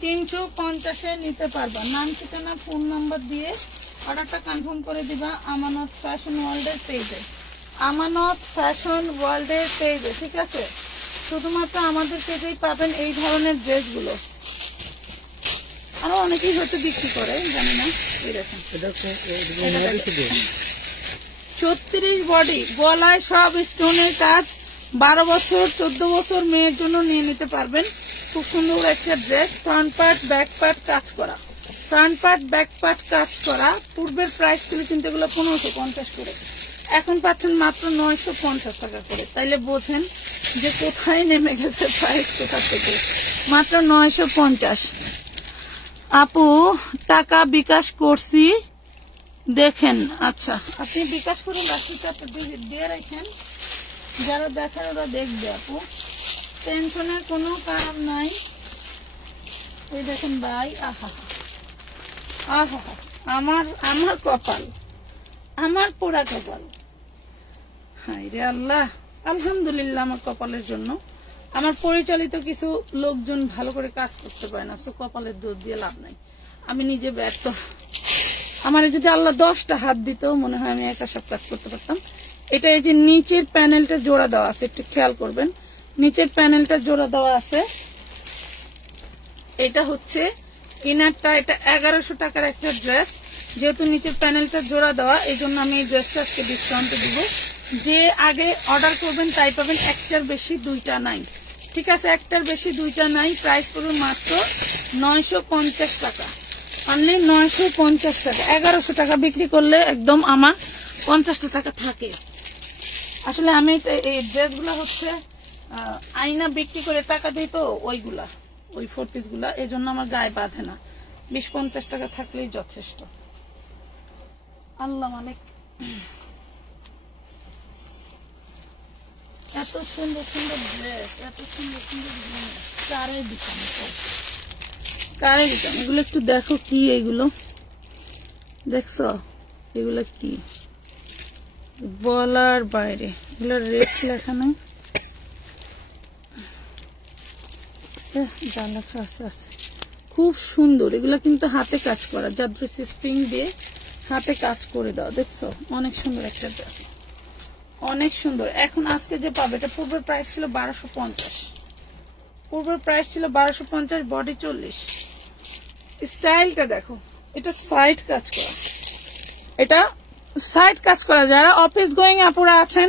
350 এর নিতে পারবা। নাম ঠিকানা ফোন নাম্বার দিয়ে অর্ডারটা কনফার্ম করে দিবা আমানত ফ্যাশন ওয়ার্ল্ডের পেজে, আমানত ফ্যাশন ওয়ার্ল্ডের পেজে, ঠিক আছে? শুধুমাত্র আমাদের পেজেই পাবেন এই ধরনের ড্রেসগুলো। আরো অনেকেই হয়তো বিক্রি করে, জানি না। এই দেখেন 36 বডি, গলায় সব স্টোনের কাজ, 12 বছর 14 বছর মেয়ের জন্য নিয়ে নিতে পারবেন। খুব সুন্দর একটা dress, front part back part কাজ করা, ফ্রন্ট পার্ট ব্যাক পার্ট কাজ করা। পূর্বের প্রাইস ছিল কিন্তু এগুলো 1550 করে, এখন পাচ্ছেন মাত্র 950 টাকা করে। তাইলে বোঝেন যে কোথায় নেমে গেছে প্রাইস, কোথা থেকে, মাত্র 950। আপু টাকা বিকাশ করছি দেখেন, আচ্ছা আপনি বিকাশ করে রাখতে দিয়ে রাখেন, যারা দেখার ওরা দেখবে আপু, টেনশনের কোনো কারণ নাই। এই দেখেন ভাই, আহা আহা আমার আমার কপাল, আমার পোড়া কপাল, হায় রে আল্লাহ। আলহামদুলিল্লাহ আমার কপালের জন্য। আমার পরিচালিত কিছু লোকজন ভালো করে কাজ করতে পারে না, সো কপালের দোষ দিয়ে লাভ নাই, আমি নিজে ব্যর্থ। আমার যদি আল্লাহ 10টা হাত দিত, মনে হয় আমি একা সব কাজ করতে পারতাম। এটা এই যে নিচের প্যানেলটা জোড়া দেওয়া আছে, একটু খেয়াল করবেন, নিচের প্যানেলটা জোড়া দেওয়া আছে। এটা হচ্ছে ইনারটা, এটা 1100 টাকার একটা ড্রেস। যেহেতু নিচের প্যানেলটা জোড়া দেওয়া, এই জন্য আমি এই ড্রেসটা আজকে ডিসকাউন্টে দিব। যে আগে অর্ডার করবেন তাই পাবেন, একটার বেশি দুইটা নাই, ঠিক আছে? একটার বেশি দুইটা নাই। প্রাইস পড়বে মাত্র 950 টাকা, অনলি 950 টাকা। 1100 টাকা বিক্রি করলে একদম আমার 50টা টাকা থাকে। আসলে আমি এই ড্রেসগুলো হচ্ছে আয়না বিক্রি করে টাকা দিই তো, ওইগুলা ওই 4 পিস গুলা, এই জন্য আমার গায়ে বাঁধে না। 20-50 টাকা থাকলেই যথেষ্ট। আল্লাহ মালিক, এত সুন্দর সুন্দর ড্রেস, এত সুন্দর সুন্দর জিনিস কারে দিতাম, কারে দিতাম? এগুলো একটু দেখো কি, এইগুলো দেখছো? এগুলো কি বলার বাইরে, এগুলো রেট লেখা নাই, যা লেখা আছে আছে। খুব সুন্দর, এগুলো কিন্তু হাতে কাজ করা, জাদ্রিসি স্প্রিং দিয়ে হাতে কাজ করে দাও, দেখছো? অনেক সুন্দর একটা ড্রেস, অনেক সুন্দর। এখন আজকে যে পাবে, এটা পূর্বের প্রাইস ছিল 1250, পূর্বের প্রাইস ছিল 1250, বডি 40। স্টাইলটা দেখো, এটা সাইড কাজ করা, এটা সাইড কাজ করা। যারা অফিস গোয়িং আপুরা আছেন,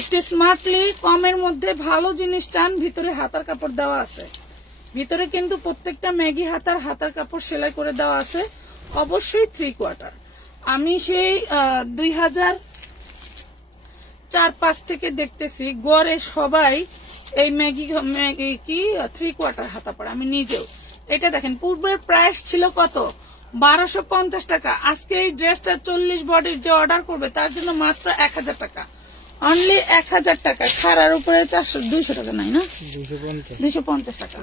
একটু স্মার্টলি কমের মধ্যে ভালো জিনিস চান, ভিতরে হাতার কাপড় দেওয়া আছে, ভিতরে কিন্তু প্রত্যেকটা ম্যাগি হাতার কাপড় সেলাই করে দেওয়া আছে, অবশ্যই 3 কোয়ার্টার। আমি সেই 2004-5 থেকে দেখতেছি গড়ে সবাই এই ম্যাগি কি 3 কোয়ার্টার হাতা পরে, আমি নিজেও। এটা দেখেন, পূর্বের প্রাইস ছিল কত? 1250 টাকা। আজকে এই ড্রেসটা 40 বডির যে অর্ডার করবে তার জন্য মাত্র 1000 টাকা, অনলি 1000 টাকা। খারার উপরে 200 টাকা নাই না, 250 টাকা,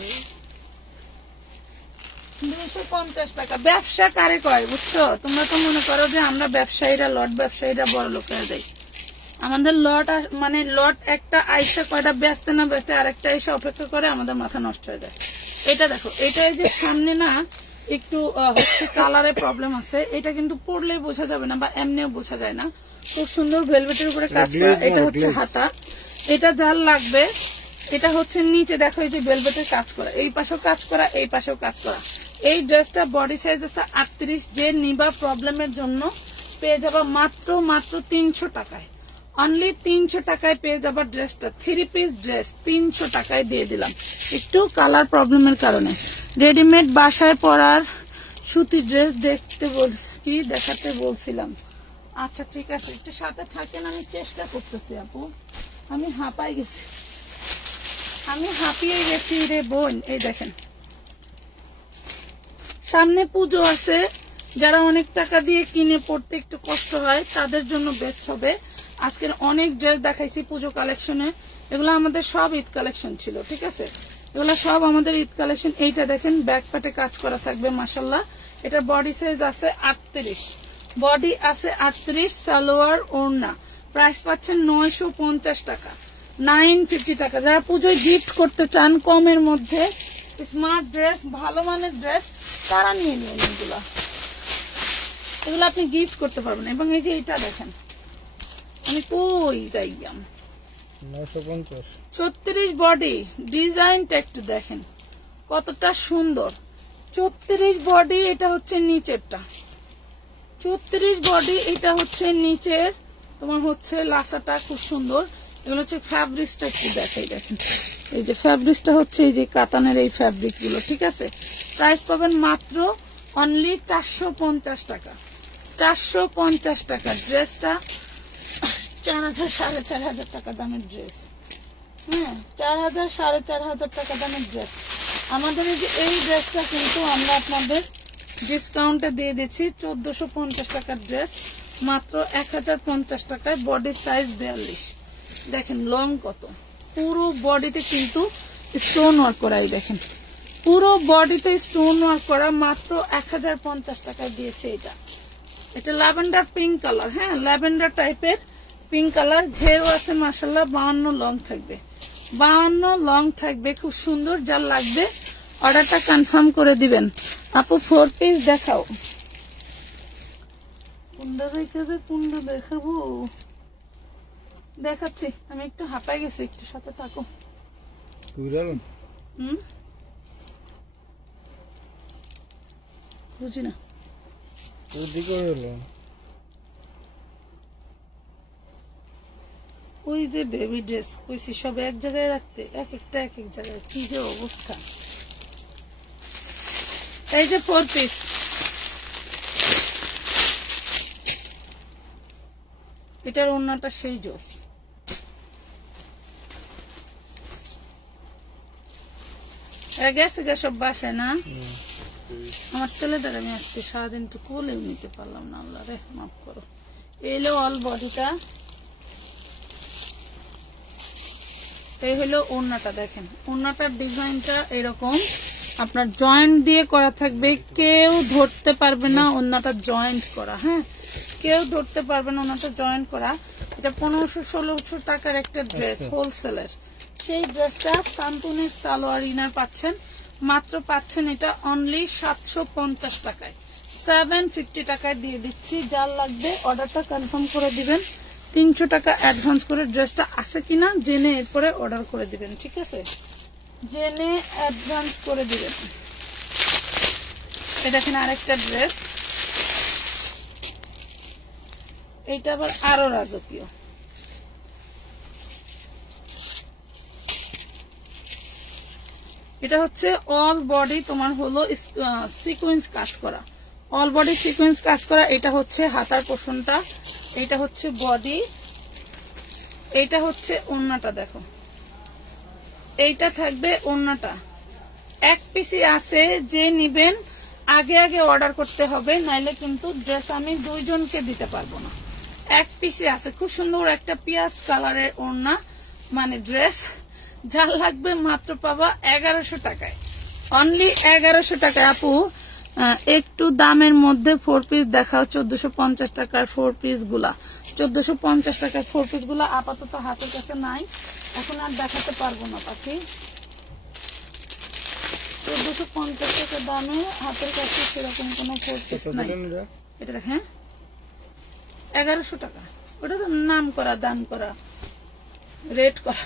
250 টাকা। ব্যবসা কারে কয় বুঝছো? তোমরা তো মনে করো যে আমরা ব্যবসায়ীরা, লট ব্যবসায়ীরা বড় লোক হয়ে যাই। আমাদের লট মানে লট একটা আইসা কয়টা ব্যস্তে না ব্যস্তে আরেকটা এসে অপেক্ষা করে, আমাদের মাথা নষ্ট হয়ে যায়। এটা দেখো, এটা যে সামনে না একটু হচ্ছে কালারে প্রবলেম আছে, এটা কিন্তু পরলেই বোঝা যাবে না বা এমনিও বোঝা যায় না। খুব সুন্দর ভেলভেটের উপরে কাজ করা, এটা হচ্ছে হাতা। এটা যার লাগবে, এটা হচ্ছে নিচে দেখো এই যে ভেলভেটের কাজ করা, এই পাশেও কাজ করা, এই পাশেও কাজ করা। এই ড্রেসটা বডি সাইজ আছে 38, যে নিবা প্রবলেমের জন্য পেয়ে যাবা মাত্র 300 টাকায়। অনলি 300 টাকায় পেয়ে যাবা ড্রেসটা। 3 পিস ড্রেস 300 টাকায় দিয়ে দিলাম, একটু কালার প্রবলেমের কারণে। রেডিমেড বাসায় পরার সুতি ড্রেস দেখাতে বলছিলাম। আচ্ছা ঠিক আছে, একটু সাথে থাকেন, আমি চেষ্টা করতেছি আপু। আমি হাঁপিয়ে গেছি রে বোন। এই দেখেন, সামনে পুজো আছে, যারা অনেক টাকা দিয়ে কিনে পড়তে একটু কষ্ট হয় তাদের জন্য বেস্ট হবে। আজকের অনেক ড্রেস দেখাইছি পুজো কালেকশনে, এগুলো আমাদের সব ঈদ কালেকশন ছিল, ঠিক আছে, এগুলো সব আমাদের ঈদ কালেকশন। এইটা দেখেন, ব্যাক পার্টে কাজ করা থাকবে মাশাল্লাহ। এটা বডি সাইজ আছে 38, বডি আছে 38, সালোয়ার ওড়না। প্রাইস পাচ্ছেন 950 টাকা, 950 টাকা। যারা পুজোয় গিফট করতে চান কমের মধ্যে স্মার্ট ড্রেস, ভালো মানের ড্রেস, তারা নিয়ে নিন এগুলো। এগুলো আপনি গিফট করতে পারবেন। এবং এই যে এটা দেখেন, আমি কই যাইয়াম 950, 36 বডি। ডিজাইনটা একটু দেখেন কতটা সুন্দর। 34 বডি, এটা হচ্ছে নিচেরটা। 34 বডি, এটা হচ্ছে নিচের তোমার হচ্ছে লাসাটা খুব সুন্দর। এগুলো হচ্ছে ফ্যাব্রিক্সটা একটু দেখাই, দেখেন এই যে ফ্যাব্রিক্সটা হচ্ছে এই যে কাতানের এই ফ্যাব্রিক গুলো, ঠিক আছে। প্রাইস পাবেন মাত্র অনলি 450 টাকা, 450 টাকা। ড্রেসটা 4000 4500 টাকা দামের ড্রেস, হ্যাঁ 4000 4500 টাকা দামের ড্রেস। আমাদের এই ড্রেসটা কিন্তু আমরা আপনাদের ডিসকাউন্টে দিয়ে দিচ্ছি 1450 টাকার ড্রেস মাত্র 1050 টাকায়। বডি সাইজ 42, দেখেন লং কত, পুরো বডিতে কিন্তু স্টোন ওয়ার্ক করাই, দেখেন পুরো বডিতে স্টোন ওয়ার্ক করা, মাত্র 1050 টাকায় দিয়েছে। এটা ল্যাভেন্ডার পিঙ্ক কালার, হ্যাঁ ল্যাভেন্ডার টাইপের পিঙ্ক কালার। ঘেরও আছে মাশাল্লাহ, 52 লং থাকবে, 52 লং থাকবে, খুব সুন্দর। যার লাগবে অর্ডারটা কনফার্ম করে দিবেন। আপু 4 পিস দেখাও, কোনটা দেখাবো, দেখাচ্ছি। আমি একটু হাঁপাই গেছি, একটু সাথে থাকো। বুঝি না ওই যে বেবি ড্রেস কইছি সব এক জায়গায় রাখতে, এক একটা এক এক জায়গায়, কি যে অবস্থা। এই যে 4 পিস, এটার ওড়নাটা সেই জোস। গেছে সব বাসায় না, আমার ছেলেটার আমি আজকে সারাদিন তো কোলেও নিতে পারলাম না, আল্লাহ রে মাফ করো। এলো অল বডিটা, এই হলো ওড়নাটা। দেখেন ওড়নাটার ডিজাইনটা এরকম, আপনার জয়েন্ট দিয়ে করা থাকবে, কেউ ধরতে পারবে না ওড়নাটা জয়েন্ট করা, হ্যাঁ কেউ ধরতে পারবে না ওড়নাটা জয়েন্ট করা। এটা 1500-1600 টাকার একটা ড্রেস হোলসেলের। সেই ড্রেসটা সান্তুনের সালোয়ার ইনার পাচ্ছেন, মাত্র পাচ্ছেন এটা অনলি 750 টাকায়, 750 টাকায় দিয়ে দিচ্ছি। যার লাগবে অর্ডারটা কনফার্ম করে দিবেন, 300 টাকা অ্যাডভান্স করে। ড্রেসটা আছে কিনা জেনে এরপরে অর্ডার করে দিবেন, ঠিক আছে, জেনে অ্যাডভান্স করে দিবেন। এটা দেখেন আরেকটা ড্রেস, এইটা আবার আরো রাজকীয়। এটা হচ্ছে অল বডি তোমার হলো সিকোয়েন্স কাজ করা, অল বডি সিকোয়েন্স কাজ করা। এটা হচ্ছে হাতার পোর্শনটা, এটা হচ্ছে বডি, এইটা হচ্ছে ওড়নাটা। দেখো এইটা থাকবে ওড়নাটা। এক পিসি আছে, যে নিবেন আগে আগে অর্ডার করতে হবে, নাইলে কিন্তু ড্রেস আমি 2 জনকে দিতে পারবো না। এক পিসি আছে, খুব সুন্দর একটা পিয়াজ কালারের ওড়না মানে ড্রেস। যা লাগবে মাত্র পাবা 1100 টাকায়, অনলি 1100 টাকায়। আপু একটু দামের মধ্যে 4 পিস দেখাও, 1450 টাকার 4 পিস গুলা, 1450 টাকার 4 পিস গুলা আপাতত হাতের কাছে নাই, এখন আর দেখাতে পারবো না পাখি। 1450 টাকা দামে হাতের কাছে সেরকম কোনো 4 পিস নাই। এটা দেখেন 1100 টাকা, ওটা তো নাম করা, দাম করা, রেট করা।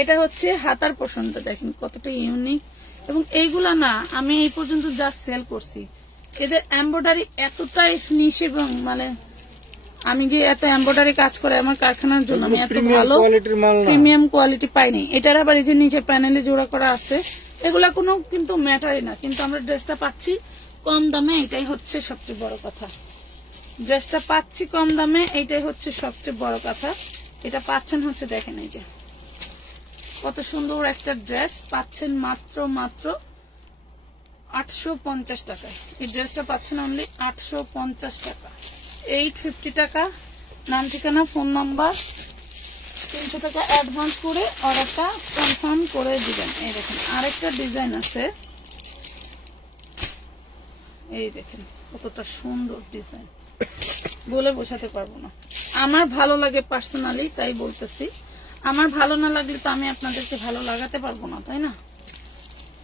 এটা হচ্ছে হাতার পোর্শনটা, দেখেন কতটা ইউনিক। এবং এইগুলা না আমি এই পর্যন্ত যা সেল করছি এদের এমব্রয়ডারি এতটাই ফিনিশ এবং মানে আমি যে এত এমব্রয়ডারি কাজ করে আমার কারখানার জন্য আমি এত ভালো কোয়ালিটির মাল না, প্রিমিয়াম কোয়ালিটি পাইনি। এটার আবার এই যে নিচে প্যানেলে জোড়া করা আছে, এগুলা কোনো কিন্তু ম্যাটারই না, কিন্তু আমরা ড্রেসটা পাচ্ছি কম দামে, এটাই হচ্ছে সবচেয়ে বড় কথা। ড্রেসটা পাচ্ছি কম দামে, এইটাই হচ্ছে সবচেয়ে বড় কথা। এটা পাচ্ছেন হচ্ছে দেখেন এই যে কত সুন্দর একটা ড্রেস পাচ্ছেন মাত্র 850 টাকায়। এই ড্রেসটা পাচ্ছেন অনলি 850 টাকা, 850 টাকা। নাম ঠিকানা ফোন নাম্বার 300 টাকা অ্যাডভান্স করে অর্ডারটা কনফার্ম করে দিবেন। এই দেখেন আরেকটা ডিজাইন আছে, এই দেখেন কতটা সুন্দর ডিজাইন, বলে বোঝাতে পারবো না। আমার ভালো লাগে পার্সোনালি, তাই বলতেছি। আমার ভালো না লাগলে তো আমি আপনাদেরকে ভালো লাগাতে পারবো না, তাই না?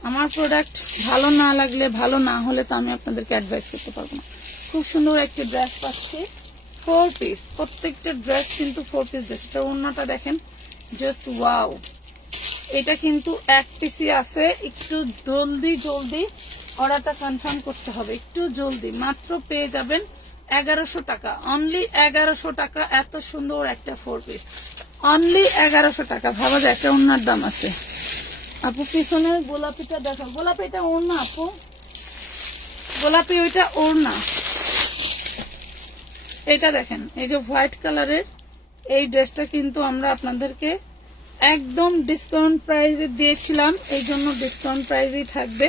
আমার প্রোডাক্ট ভালো না লাগলে, ভালো না হলে তো আমি আপনাদেরকে অ্যাডভাইস করতে পারবো না। খুব সুন্দর একটা ড্রেস পাচ্ছি, 4 পিস, প্রত্যেকটা ড্রেস কিন্তু 4 পিস ড্রেস। এটা ওড়নাটা দেখেন, জাস্ট ওয়াও। এটা কিন্তু 1 পিসই আছে, একটু জলদি অর্ডারটা কনফার্ম করতে হবে, একটু জলদি। মাত্র পেয়ে যাবেন 1100 টাকা, অনলি 1100 টাকা। এত সুন্দর একটা 4 পিস, অনলি 1100 টাকা। ভাবা যায় একটা ওড়নার দাম আছে। আপু পিছনে গোলাপিটা দেখো, গোলাপি এটা ওড়না আপু, গোলাপি ওইটা ওড়না। এটা দেখেন এই যে হোয়াইট কালারের এই ড্রেসটা কিন্তু আমরা আপনাদেরকে একদম ডিসকাউন্ট প্রাইসে দিয়েছিলাম, এই জন্য ডিসকাউন্ট প্রাইসেই থাকবে।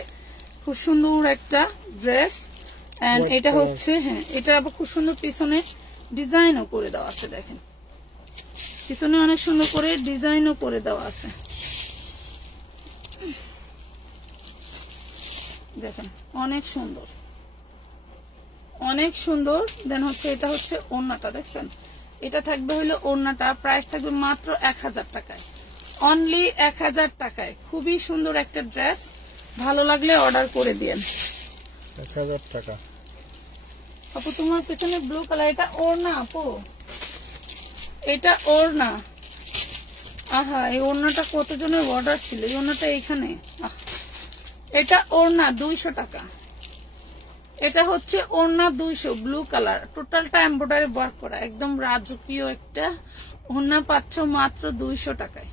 খুব সুন্দর একটা ড্রেস, এন্ড এটা হচ্ছে, হ্যাঁ এটা আবার খুব সুন্দর পিছনে ডিজাইনও করে দেওয়া আছে। দেখেন পিছনে অনেক সুন্দর করে ডিজাইনও করে দেওয়া আছে, দেখেন অনেক সুন্দর, অনেক সুন্দর। দেন হচ্ছে এটা হচ্ছে ওড়নাটা, দেখছেন এটা থাকবে হলো ওড়নাটা, প্রাইস থাকবে মাত্র 1000 টাকায়, অনলি 1000 টাকায়। খুবই সুন্দর একটা ড্রেস, ভালো লাগলে অর্ডার করে দিয়েন। 1000 টাকা। আপু তোমার পেছনে ব্লু কালার, এটা ওড়না আপু, এটা ওড়না। আহা এই ওড়নাটা কতজনের অর্ডার ছিল, এই ওড়নাটা এইখানে। এটা ওড়না 200 টাকা, এটা হচ্ছে ওড়না 200, ব্লু কালার, টোটালটা এমব্রয়ডারি ওয়ার্ক করা, একদম রাজকীয় একটা ওড়না পাচ্ছ মাত্র 200 টাকায়,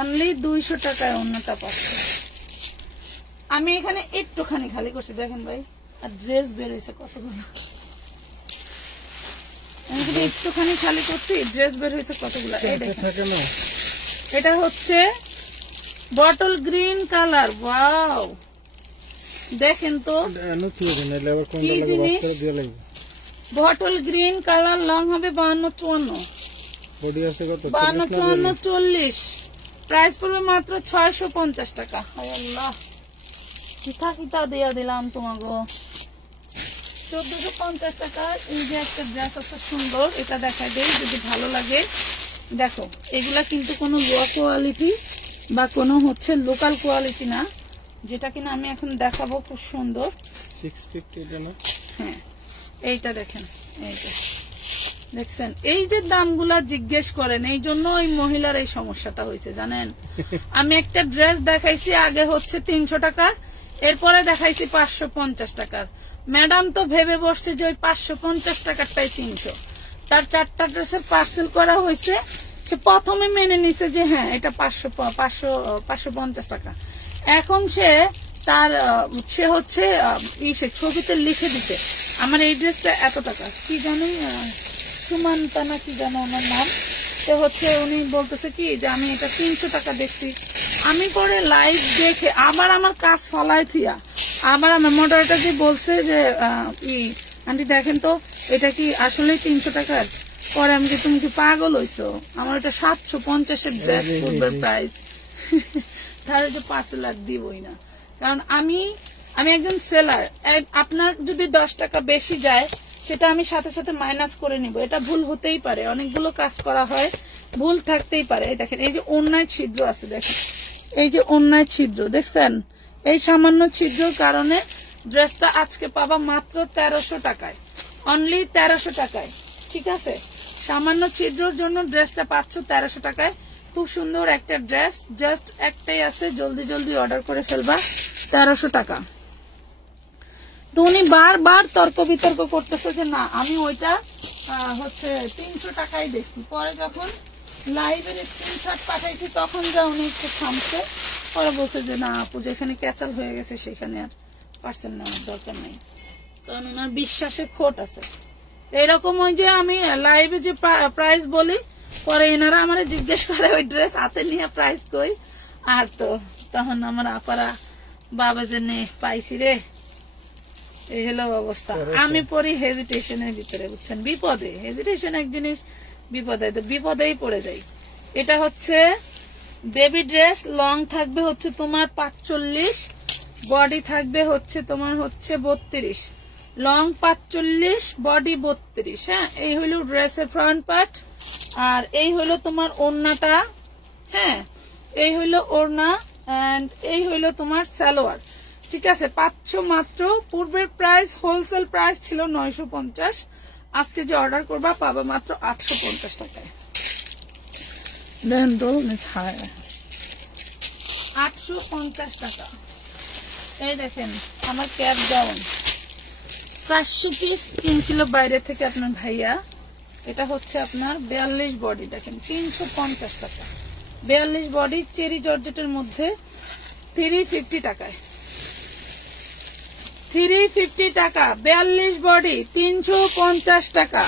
অনলি 200 টাকায় ওড়নাটা পাচ্ছ। আমি এখানে একটুখানি খালি করছি দেখেন ভাই, আর ড্রেস বের হয়েছে কতগুলো। আমি এখানে একটুখানি খালি করছি, ড্রেস বের হয়েছে কতগুলো। এই দেখেন এটা হচ্ছে বটল গ্রিন কালার, ওয়াও দেখেন তো কি জিনিস। বটল গ্রিন কালার, লং হবে 52-54, 52-54, প্রাইস পড়বে মাত্র 650 টাকা। হায় আল্লাহ, কিতা দিয়া দিলাম তোমাকে, 1450 টাকা। এই যে একটা ড্রেস আছে সুন্দর, এটা দেখা দেয় যদি ভালো লাগে। দেখো এগুলা কিন্তু কোনো লো কোয়ালিটি বা কোনো হচ্ছে লোকাল কোয়ালিটি না, যেটা কিনা আমি এখন দেখাবো, খুব সুন্দর 650। হ্যাঁ এইটা দেখেন, এইটা দেখছেন। এই যে দামগুলা জিজ্ঞেস করেন, এই জন্য ওই মহিলার এই সমস্যাটা হয়েছে জানেন। আমি একটা ড্রেস দেখাইছি আগে হচ্ছে 300 টাকার, এরপরে দেখাইছি 550 টাকার। ম্যাডাম তো ভেবে বসছে যে ওই 550 টাকারটাই 300। তার 4টা ড্রেসের পার্সেল করা হয়েছে, সে প্রথমে মেনে নিছে যে হ্যাঁ এটা 550 টাকা। এখন সে হচ্ছে ছবিতে লিখে দিতে আমার এই ড্রেসটা এত টাকা, কি জানি সুমান্তা না কি জানো ওনার নাম। তো হচ্ছে উনি বলতেছে কি যে আমি এটা 300 টাকা দেখছি। আমি পরে লাইভ দেখে আবার আমার কাজ ফলাই থিয়া আবার আমার মডারেটর যে বলছে যে আন্টি দেখেন তো এটা কি আসলে 300 টাকার। পরে আমি কি তুমি কি পাগল হইছো, আমার এটা 750-এর ড্রেস পড়বে প্রাইস, তাহলে যে পার্সেল আর দিবই না। কারণ আমি একজন সেলার, আপনার যদি 10 টাকা বেশি যায় সেটা আমি সাথে সাথে মাইনাস করে নিব। এটা ভুল হতেই পারে, অনেকগুলো কাজ করা হয়, ভুল থাকতেই পারে। দেখেন এই যে ওড়নায় ছিদ্র আছে, দেখেন এই যে ওড়নায় ছিদ্র দেখছেন, এই সামান্য ছিদ্রর কারণে ড্রেসটা আজকে পাবা মাত্র 1300 টাকায়, অনলি 1300 টাকায়। ঠিক আছে, সামান্য ছিদ্রর জন্য ড্রেসটা পাচ্ছ 1300 টাকায়। খুব সুন্দর একটা ড্রেস, জাস্ট একটাই আছে, জলদি জলদি অর্ডার করে ফেলবা। 1300 টাকা, তো উনি বারবার তর্ক বিতর্ক করতেছে যে না আমি ওইটা হচ্ছে 300 টাকায় দেখছি। পরে যখন লাইভের স্ক্রিনশট পাঠাইছি তখন যা উনি একটু থামছে, পরে বলছে যে না আপু যেখানে ক্যাচাল হয়ে গেছে সেখানে আর পার্সেন্ট নেওয়ার দরকার নেই, কারণ ওনার বিশ্বাসে খোট আছে। এরকম ওই যে আমি লাইভে যে প্রাইস বলি, পরে এনারা আমার জিজ্ঞেস করে ওই ড্রেস হাতে নিয়ে প্রাইস কই, আর তো তখন আমার আপারা বাবা যে নে পাইছি রে, এই হলো অবস্থা। আমি পড়ি হেজিটেশনের ভিতরে, বুঝছেন, বিপদে। হেজিটেশন এক জিনিস, বিপদে তো বিপদেই পড়ে যাই। এটা হচ্ছে বেবি ড্রেস, লং থাকবে হচ্ছে তোমার 45, বডি থাকবে হচ্ছে তোমার হচ্ছে 32, লং 45 বডি 32। হ্যাঁ, এই হলো ড্রেসের ফ্রন্ট পার্ট, আর এই হলো তোমার ওড়নাটা। হ্যাঁ, এই হলো ওড়না, এন্ড এই হলো তোমার সালোয়ার। ঠিক আছে, 500 মাত্র। পূর্বের প্রাইস হোলসেল প্রাইস ছিল 950, আজকে যে অর্ডার করবা পাবা মাত্র 850 টাকায়। দেন তো 850 টাকা। এই দেখেন আমার ক্যাপ ডাউন 400 পিস কিনছিল বাইরে থেকে আপনার ভাইয়া। এটা হচ্ছে আপনার 42 বডি, দেখেন 350 টাকা। 42 বডি চেরি জর্জেটের মধ্যে 350 টাকায়, 350 টাকা। 42 বডি 350 টাকা।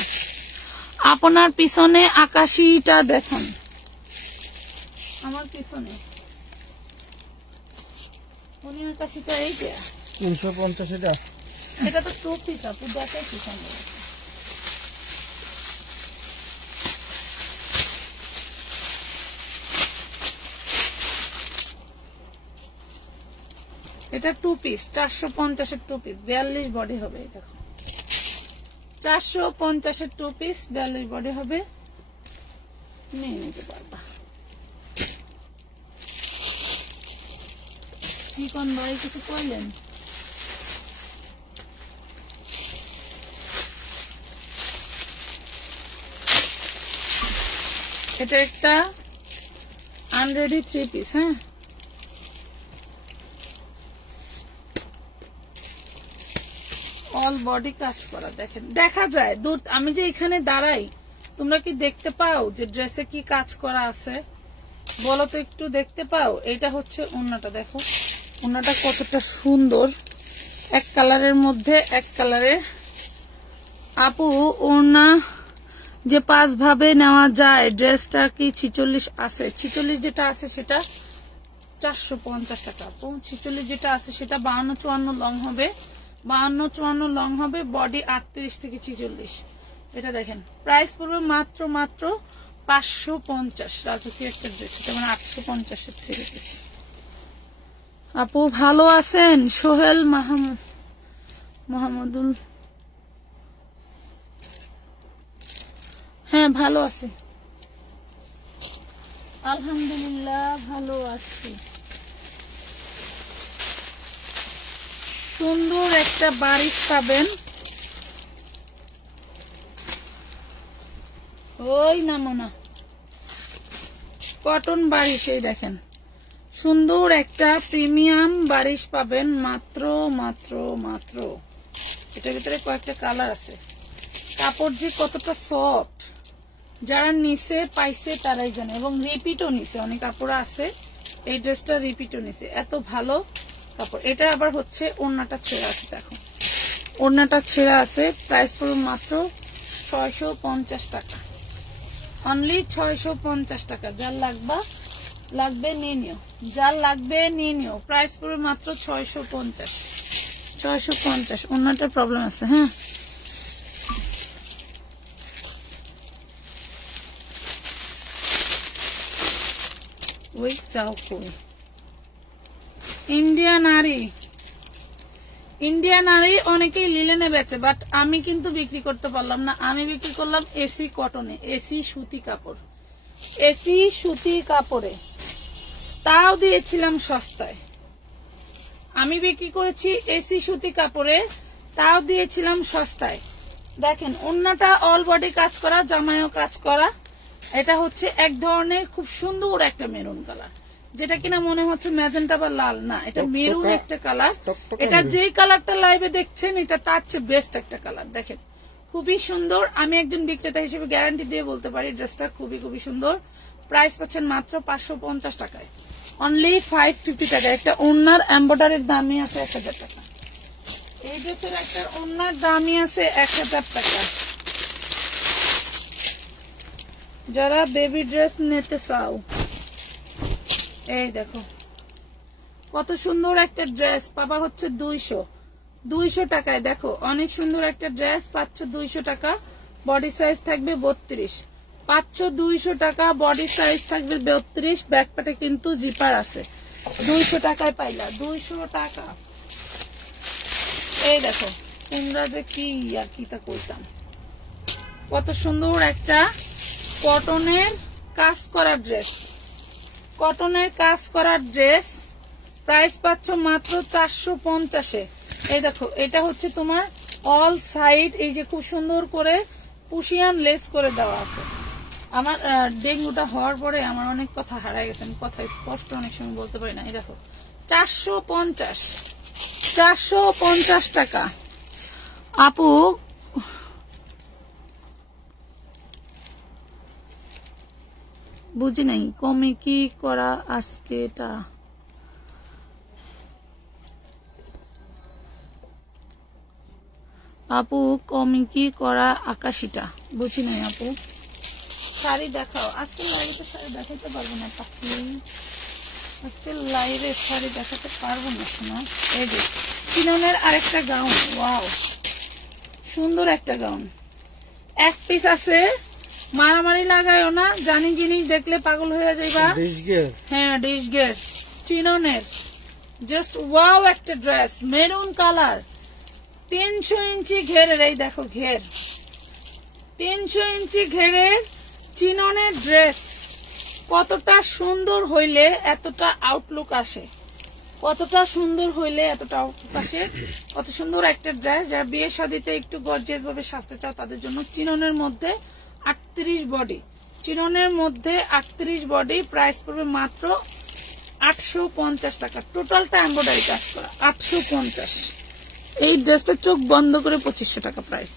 আপনার পিছনে আকাশিটা দেখুন, আমার পিছনে উনি আকাশিটা এই যে 350। এটা তো 2 পিস আপু, দেখাই পিছনে। এটা 2 পিস, 450 এর 2 পিস, 42 বডি হবে। দেখো 450 এর 2 পিস, 42 বডি হবে, নিয়ে নিতে পারবা। কি কোন ভাই কিছু কইলেন? এটা একটা আনরেডি 3 পিস। হ্যাঁ, অল বডি কাজ করা, দেখেন দেখা যায় দূর। আমি যে এখানে দাঁড়াই, তোমরা কি দেখতে পাও যে ড্রেসে কি কাজ করা আছে? বলো তো একটু, দেখতে পাও? এটা হচ্ছে ওড়নাটা, দেখো ওড়নাটা কতটা সুন্দর, এক কালারের মধ্যে এক কালারের। আপু ওড়না যে 5 ভাবে নেওয়া যায়, ড্রেসটা কি 46 আছে? 46 যেটা আছে সেটা 450 টাকা আপু। 46 যেটা আছে সেটা 52-54 লং হবে, 52-54 লং হবে, বডি 38 থেকে 46। এটা দেখেন প্রাইস পড়বে মাত্র মাত্র 550। রাজকীয় একটা ড্রেস, এটা মানে 850 এর 3 পিস। আপু ভালো আছেন? সোহেল মাহমুদুল, হ্যাঁ ভালো আছে, আলহামদুলিল্লাহ ভালো আছি। সুন্দর একটা বারিশ পাবেন, ওই নামো না, কটন বারিশ। এই দেখেন সুন্দর একটা প্রিমিয়াম বারিশ পাবেন মাত্র মাত্র মাত্র। এটার ভিতরে কয়েকটা কালার আছে, কাপড় যে কতটা সফট, যারা নিচে পাইছে তারাই জানে, এবং রিপিটও নিছে, অনেক কাপড় আছে। এই ড্রেসটা রিপিটও নিছে, এত ভালো কাপড়। এটা আবার হচ্ছে ওড়নাটা ছেঁড়া আছে, দেখো ওড়নাটা ছেঁড়া আছে। প্রাইস পড়বে মাত্র 650 টাকা, অনলি 650 টাকা। যার লাগবে নিয়ে নিও, যার লাগবে নিয়ে নিও। প্রাইস পড়বে মাত্র 650, 650। ওড়নাটা প্রবলেম আছে। হ্যাঁ, ওই চাও কই ইন্ডিয়ান নারী অনেকেই লিলেনে বেচে, বাট আমি কিন্তু বিক্রি করতে পারলাম না। আমি বিক্রি করলাম এসি কটনে, এসি সুতি কাপড়, এসি সুতি কাপড়ে, তাও দিয়েছিলাম সস্তায়। আমি বিক্রি করেছি এসি সুতি কাপড়ে, তাও দিয়েছিলাম সস্তায়। দেখেন ওড়নাটা অল বডি কাজ করা, জামায়ও কাজ করা। এটা হচ্ছে এক ধরনের খুব সুন্দর একটা মেরুন কালার, যেটা কিনা মনে হচ্ছে ম্যাজেন্টা বা লাল না, এটা মেরুন একটা কালার। টকটকা এটা যে কালারটা লাইভে দেখছেন এটা তার চেয়ে বেস্ট একটা কালার। দেখেন খুবই সুন্দর, আমি একজন বিক্রেতা হিসেবে গ্যারান্টি দিয়ে বলতে পারি ড্রেসটা খুবই খুবই সুন্দর। প্রাইস পাচ্ছেন মাত্র 550 টাকায়, অনলি 550 টাকা। একটা ওড়নার এমব্রয়ডারির দামই আছে 1000 টাকা। এই ড্রেসের একটা ওড়নার দামই আছে 1000 টাকা। যারা বেবি ড্রেস নিতে চাও, এই দেখো কত সুন্দর একটা ড্রেস পাবা হচ্ছে 200 টাকায়। দেখো অনেক সুন্দর একটা ড্রেস পাচ্ছ 200 টাকা। বডি সাইজ থাকবে 32, পাচ্ছ 200 টাকা। বডি সাইজ থাকবে 32, ব্যাকপ্যাটে কিন্তু জিপার আছে। 200 টাকায় পাইলা, 200 টাকা। এই দেখো তোমরা যে কি আর কি তা কইতাম, কত সুন্দর একটা কটনের কাজ করা ড্রেস, কটনের কাজ করা ড্রেস। প্রাইস পাচ্ছ মাত্র 450-এ। এই দেখো এটা হচ্ছে তোমার অল সাইড এই যে খুব সুন্দর করে পুশিয়ান লেস করে দেওয়া আছে। আমার ডেঙ্গুটা হওয়ার পরে আমার অনেক কথা হারাই গেছে, আমি কথা স্পষ্ট অনেক সময় বলতে পারি না। এই দেখো 450 টাকা। আপু বুঝি নাই কমে কি করা আজকে এটা, আপু কমে কি করা আকাশিটা বুঝি নাই। আপু শাড়ি দেখাও, আজকে লাইভে শাড়ি দেখাতে পারবো না পাখি, আজকে লাইভে শাড়ি দেখাতে পারবো না শোনা। এই যে চিননের আরেকটা গাউন, ওয়াও সুন্দর একটা গাউন, এক পিস আছে। মারামারি লাগাইও না, জানি জিনিস দেখলে পাগল হয়ে যাইবা। হ্যাঁ ডিশ গের চিননের জাস্ট ওয়াও একটা ড্রেস, মেরুন কালার, 300 ইঞ্চি ঘেরের। এই দেখো ঘের 300 ইঞ্চি ঘেরের চিননের ড্রেস। কতটা সুন্দর হইলে এতটা আউটলুক আসে, কতটা সুন্দর হইলে এতটা আউটলুক আসে। কত সুন্দর একটা ড্রেস, যারা বিয়ে শাদীতে একটু গর্জিয়াস ভাবে সাজতে চাও তাদের জন্য। চিননের মধ্যে 38 বডি, চিননের মধ্যে 38 বডি। প্রাইস পড়বে মাত্র 850 টাকা। টোটালটা এমব্রয়ডারি কাজ করা, 850। এই ড্রেসটা চোখ বন্ধ করে 2500 টাকা প্রাইস।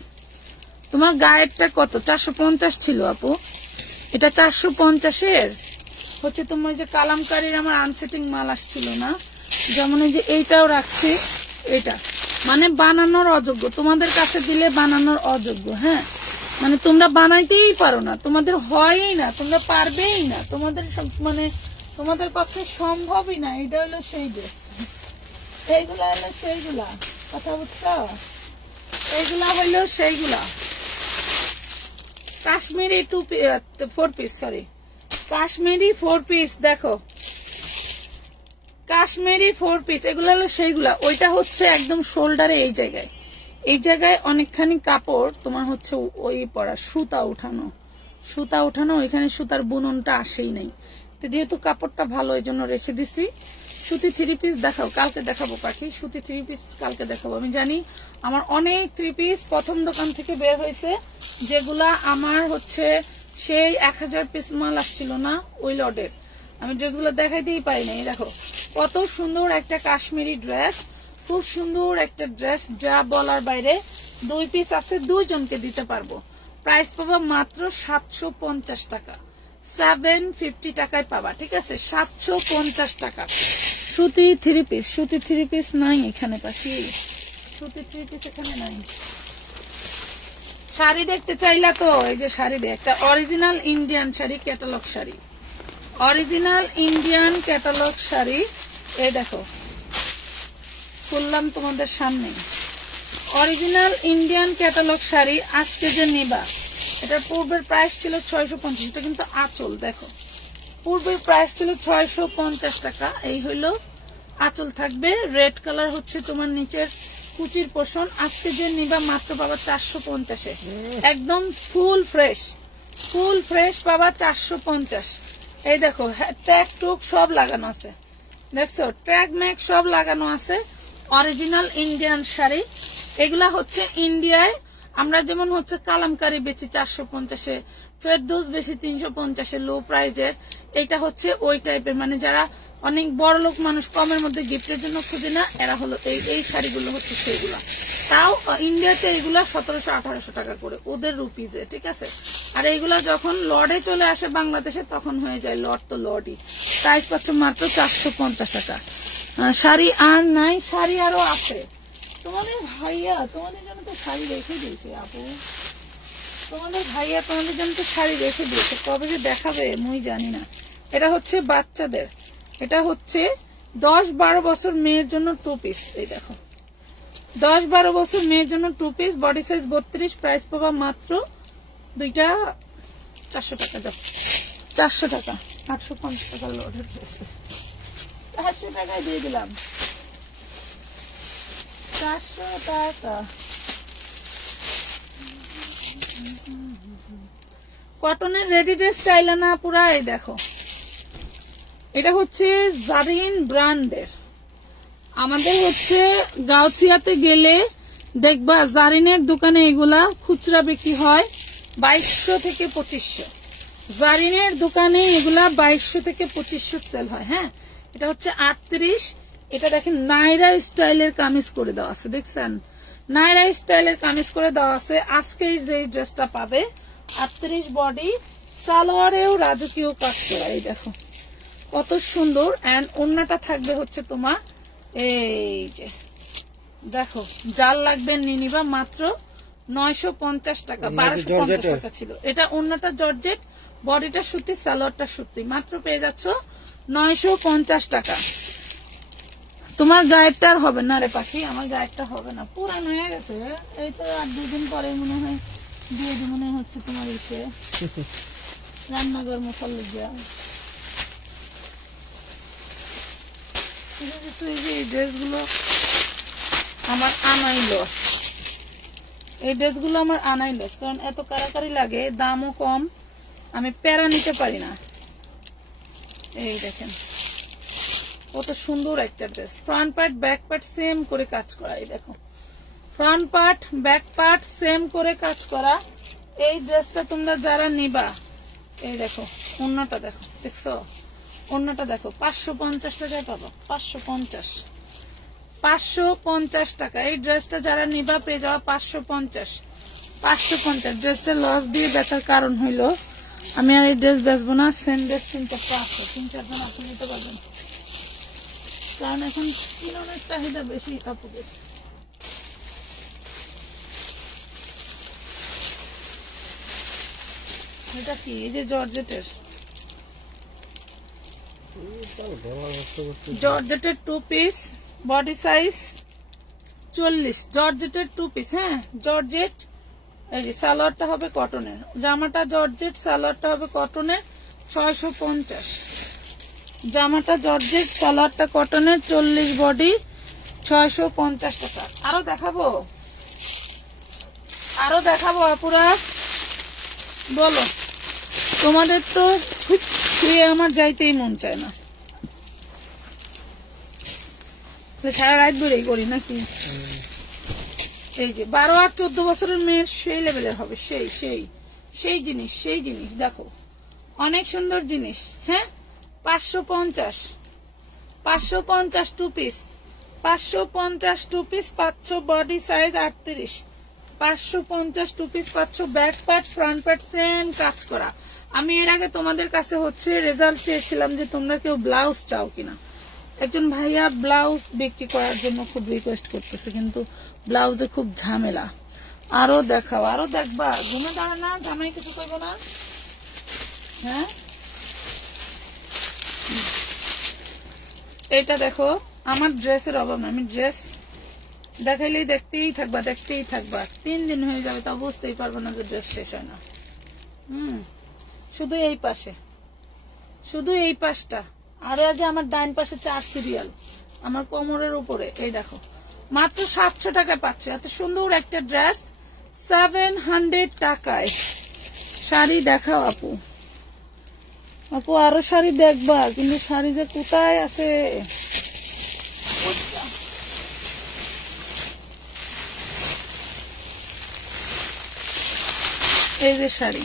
তোমার গায়েরটা কত? 450 ছিল আপু, এটা 450-এর হচ্ছে। তোমার যে কালামকারীর আমার আনসেটিং মাল আসছিল না, যেমন এই যে এইটাও রাখছি, এটা মানে বানানোর অযোগ্য, তোমাদের কাছে দিলে বানানোর অযোগ্য। হ্যাঁ মানে তোমরা বানাইতেই পারো না, তোমাদের হয়ই না, তোমরা পারবেই না, তোমাদের মানে তোমাদের পক্ষে সম্ভবই না। এটা হলো সেই ড্রেস, এইগুলা হলো সেইগুলা, কথা বুঝছো? এইগুলা হইলো সেইগুলা। Kashmiri 4 piece, sorry Kashmiri 4 piece. দেখো কাশ্মীরি 4 পিস, এগুলো হলো সেইগুলা। ওইটা হচ্ছে একদম শোল্ডারে এই জায়গায়, এই জায়গায় অনেকখানি কাপড় তোমার হচ্ছে ওই পরা সুতা উঠানো, ওইখানে সুতার বুননটা আসেই নাই। তো যেহেতু কাপড়টা ভালো এই জন্য রেখে দিছি। সুতি 3 পিস দেখাও, কালকে দেখাবো পাখি। সুতি 3 পিস কালকে দেখাবো। আমি জানি আমার অনেক 3 পিস প্রথম দোকান থেকে বের হয়েছে, যেগুলা আমার হচ্ছে সেই 1000 পিস মাল আসছিল না ওই লটের, আমি ড্রেসগুলো দেখাইতেই পারি নাই। দেখো কত সুন্দর একটা কাশ্মীরি ড্রেস, খুব সুন্দর একটা ড্রেস, যা বলার বাইরে। 2 পিস আছে, 2 জনকে দিতে পারবো। প্রাইস পাবা মাত্র 750 টাকা, 750 টাকায় পাবা। ঠিক আছে 750 টাকা। সুতি 3 পিস, সুতি 3 পিস নাই এখানে পাখি, সুতি 3 পিস এখানে নাই। শাড়ি দেখতে চাইলা তো, এই যে শাড়ি একটা original Indian sari, catalogue sari, original Indian catalogue sari. এই দেখো খুললাম তোমাদের সামনে, অরিজিনাল ইন্ডিয়ান ক্যাটালগ শাড়ি। আজকে যে নিবা, এটার পূর্বের প্রাইস ছিল 650, এটা কিন্তু আঁচল। দেখো পূর্বের প্রাইস ছিল 650 টাকা। এই হইলো আঁচল থাকবে, রেড কালার হচ্ছে তোমার নিচের কুচির পোষণ। আজকে যে নিবা মাত্র পাবা 450-এ, একদম ফুল ফ্রেশ পাবা 450। এই দেখো ট্যাগ টুক সব লাগানো আছে, দেখছো ট্যাগ ম্যাগ সব লাগানো আছে। অরিজিনাল ইন্ডিয়ান শাড়ি, এগুলা হচ্ছে ইন্ডিয়ায় আমরা যেমন হচ্ছে কালামকারি বেচি 450-এ, ফেরদৌস বেশি 350 লো প্রাইজের। এটা হচ্ছে ওই টাইপের, মানে যারা অনেক বড় লোক মানুষ কমের মধ্যে গিফটের জন্য খুঁজে না, এরা হলো এই শাড়িগুলো হচ্ছে সেইগুলা। তাও ইন্ডিয়াতে এইগুলা 1700-1800 টাকা করে ওদের রুপিজে, ঠিক আছে। আর এইগুলা যখন লর্ডে চলে আসে বাংলাদেশে তখন হয়ে যায় লর্ড তো লর্ডই। প্রাইস পাচ্ছ মাত্র 450 টাকা। শাড়ি আর নাই, শাড়ি আরো আছে। তোমাদের ভাইয়া তোমাদের জন্য তো শাড়ি রেখে দিয়েছে আপু, তোমাদের ভাইয়া তোমাদের জন্য তো শাড়ি রেখে দিয়েছে, কবে যে দেখাবে মুই জানি না। এটা হচ্ছে বাচ্চাদের, এটা হচ্ছে 10-12 বছর মেয়ের জন্য 2 পিস। এই দেখো 10-12 বছর মেয়ের জন্য 2 পিস, বডি সাইজ 32, প্রাইস পাবা মাত্র দুইটা 400 টাকা। যাও 400 টাকা, 850 টাকা লোডের ড্রেস, 400 টাকায় দিয়ে দিলাম, 400 টাকা। কটনের রেডি ড্রেস চাইলে না পুরা, এই দেখো এটা হচ্ছে জারিন ব্র্যান্ডের। আমাদের হচ্ছে গাউছিয়াতে গেলে দেখবা জারিনের দোকানে এগুলা খুচরা বিক্রি হয় 2200 থেকে 2500। জারিনের দোকানে এগুলা 2200 থেকে 2500 সেল হয়। হ্যাঁ, এটা হচ্ছে 38। এটা দেখেন নাইরা স্টাইলের কামিজ করে দেওয়া আছে, দেখছেন নাইরা স্টাইলের কামিজ করে দেওয়া আছে। আজকে যে ড্রেসটা পাবে 38 বডি, সালোয়ারেও রাজকীয় কাজ করা, এই দেখো কত সুন্দর। এন্ড ওড়নাটা থাকবে হচ্ছে তোমার এই যে দেখো, জাল লাগবে নিয়ে নিবা মাত্র 950 টাকা, 1250 টাকা ছিল। এটা ওড়নাটা জর্জেট, বডিটা সুতি, সালোয়ারটা সুতি, মাত্র পেয়ে যাচ্ছ 950 টাকা। তোমার গায়েরটা আর হবে না রে পাখি, আমার গায়েরটা হবে না, পুরান হয়ে গেছে। এই তো আর 2 দিন পরে মনে হয় দিয়ে দি, মনে হচ্ছে তোমার এসে রান্নাঘর মশাল্লা দেওয়া। এই ড্রেসগুলো আমার আনাই লস, এই ড্রেসগুলো আমার আনাই লস, কারণ এত কারাকারি লাগে, দামও কম, আমি প্যারা নিতে পারি না। এই দেখেন কত সুন্দর একটা dress, front part back part same করে কাজ করা। এই দেখো front part back part same করে কাজ করা। এই ড্রেসটা তোমরা যারা নিবা, এই দেখো ওড়নাটা দেখো, দেখছো ওড়নাটা দেখো, 550 টাকায় পাবো, 550 টাকা। এই ড্রেসটা যারা নিবা পেয়ে যাওয়া 550। ড্রেসটা লস দিয়ে বেচার কারণ হইলো আমি আর এই ড্রেস বেচবো না, সেম ড্রেস 3-4টা আছে, 3-4 জন আপনি নিতে পারবেন, কারণ এখন কিনোনের চাহিদা বেশি কাপড়ের। এটা কি, এই যে জর্জেটের, জর্জেটের 2 পিস, বডি সাইজ 40, জর্জেটের 2 পিস। হ্যাঁ জর্জেট, এই যে সালোয়ারটা হবে কটনের, জামাটা জর্জেট, সালোয়ারটা হবে কটনের, 650। জামাটা জর্জেট, সালোয়ারটা কটনের, 40 বডি, 650 টাকা। আরো দেখাবো আপুরা, বলো তোমাদের তো শুয়ে আমার যাইতেই মন চায় না, সারা রাত বেড়েই করি নাকি। এই যে 12 আর 14 বছরের মেয়ের সেই লেভেলের হবে, সেই জিনিস দেখো, অনেক সুন্দর জিনিস। হ্যাঁ 550 2 piece, 550 2 piece, 500 body size 38, 550 2 piece, 500 back part front part same কাজ করা। আমি এর আগে তোমাদের কাছে হচ্ছে রেজাল্ট চেয়েছিলাম যে তোমরা কেউ ব্লাউজ চাও কিনা। একজন ভাইয়া ব্লাউজ বিক্রি করার জন্য খুব রিকোয়েস্ট করতেছে, কিন্তু ব্লাউজে খুব ঝামেলা। আরো দেখাও, আরো দেখবা, ঘুমে দাঁড়া না, জামাই কিছু করবো না। হ্যাঁ এটা দেখো, আমার ড্রেসের অভাব না, আমি ড্রেস দেখাইলেই দেখতেই থাকবা, 3 দিন হয়ে যাবে তা বুঝতেই পারবো না যে ড্রেস শেষ হয় না। শুধু এই পাশটা, আরো আগে আমার ডাইন পাশে 4 সিরিয়াল আমার কোমরের উপরে। এই দেখো মাত্র 700 টাকায় পাচ্ছ এত সুন্দর একটা ড্রেস, 700 টাকায়। শাড়ি দেখাও আপু, আরো শাড়ি দেখবা, কিন্তু শাড়ি যে কোথায় আছে। এই যে শাড়ি,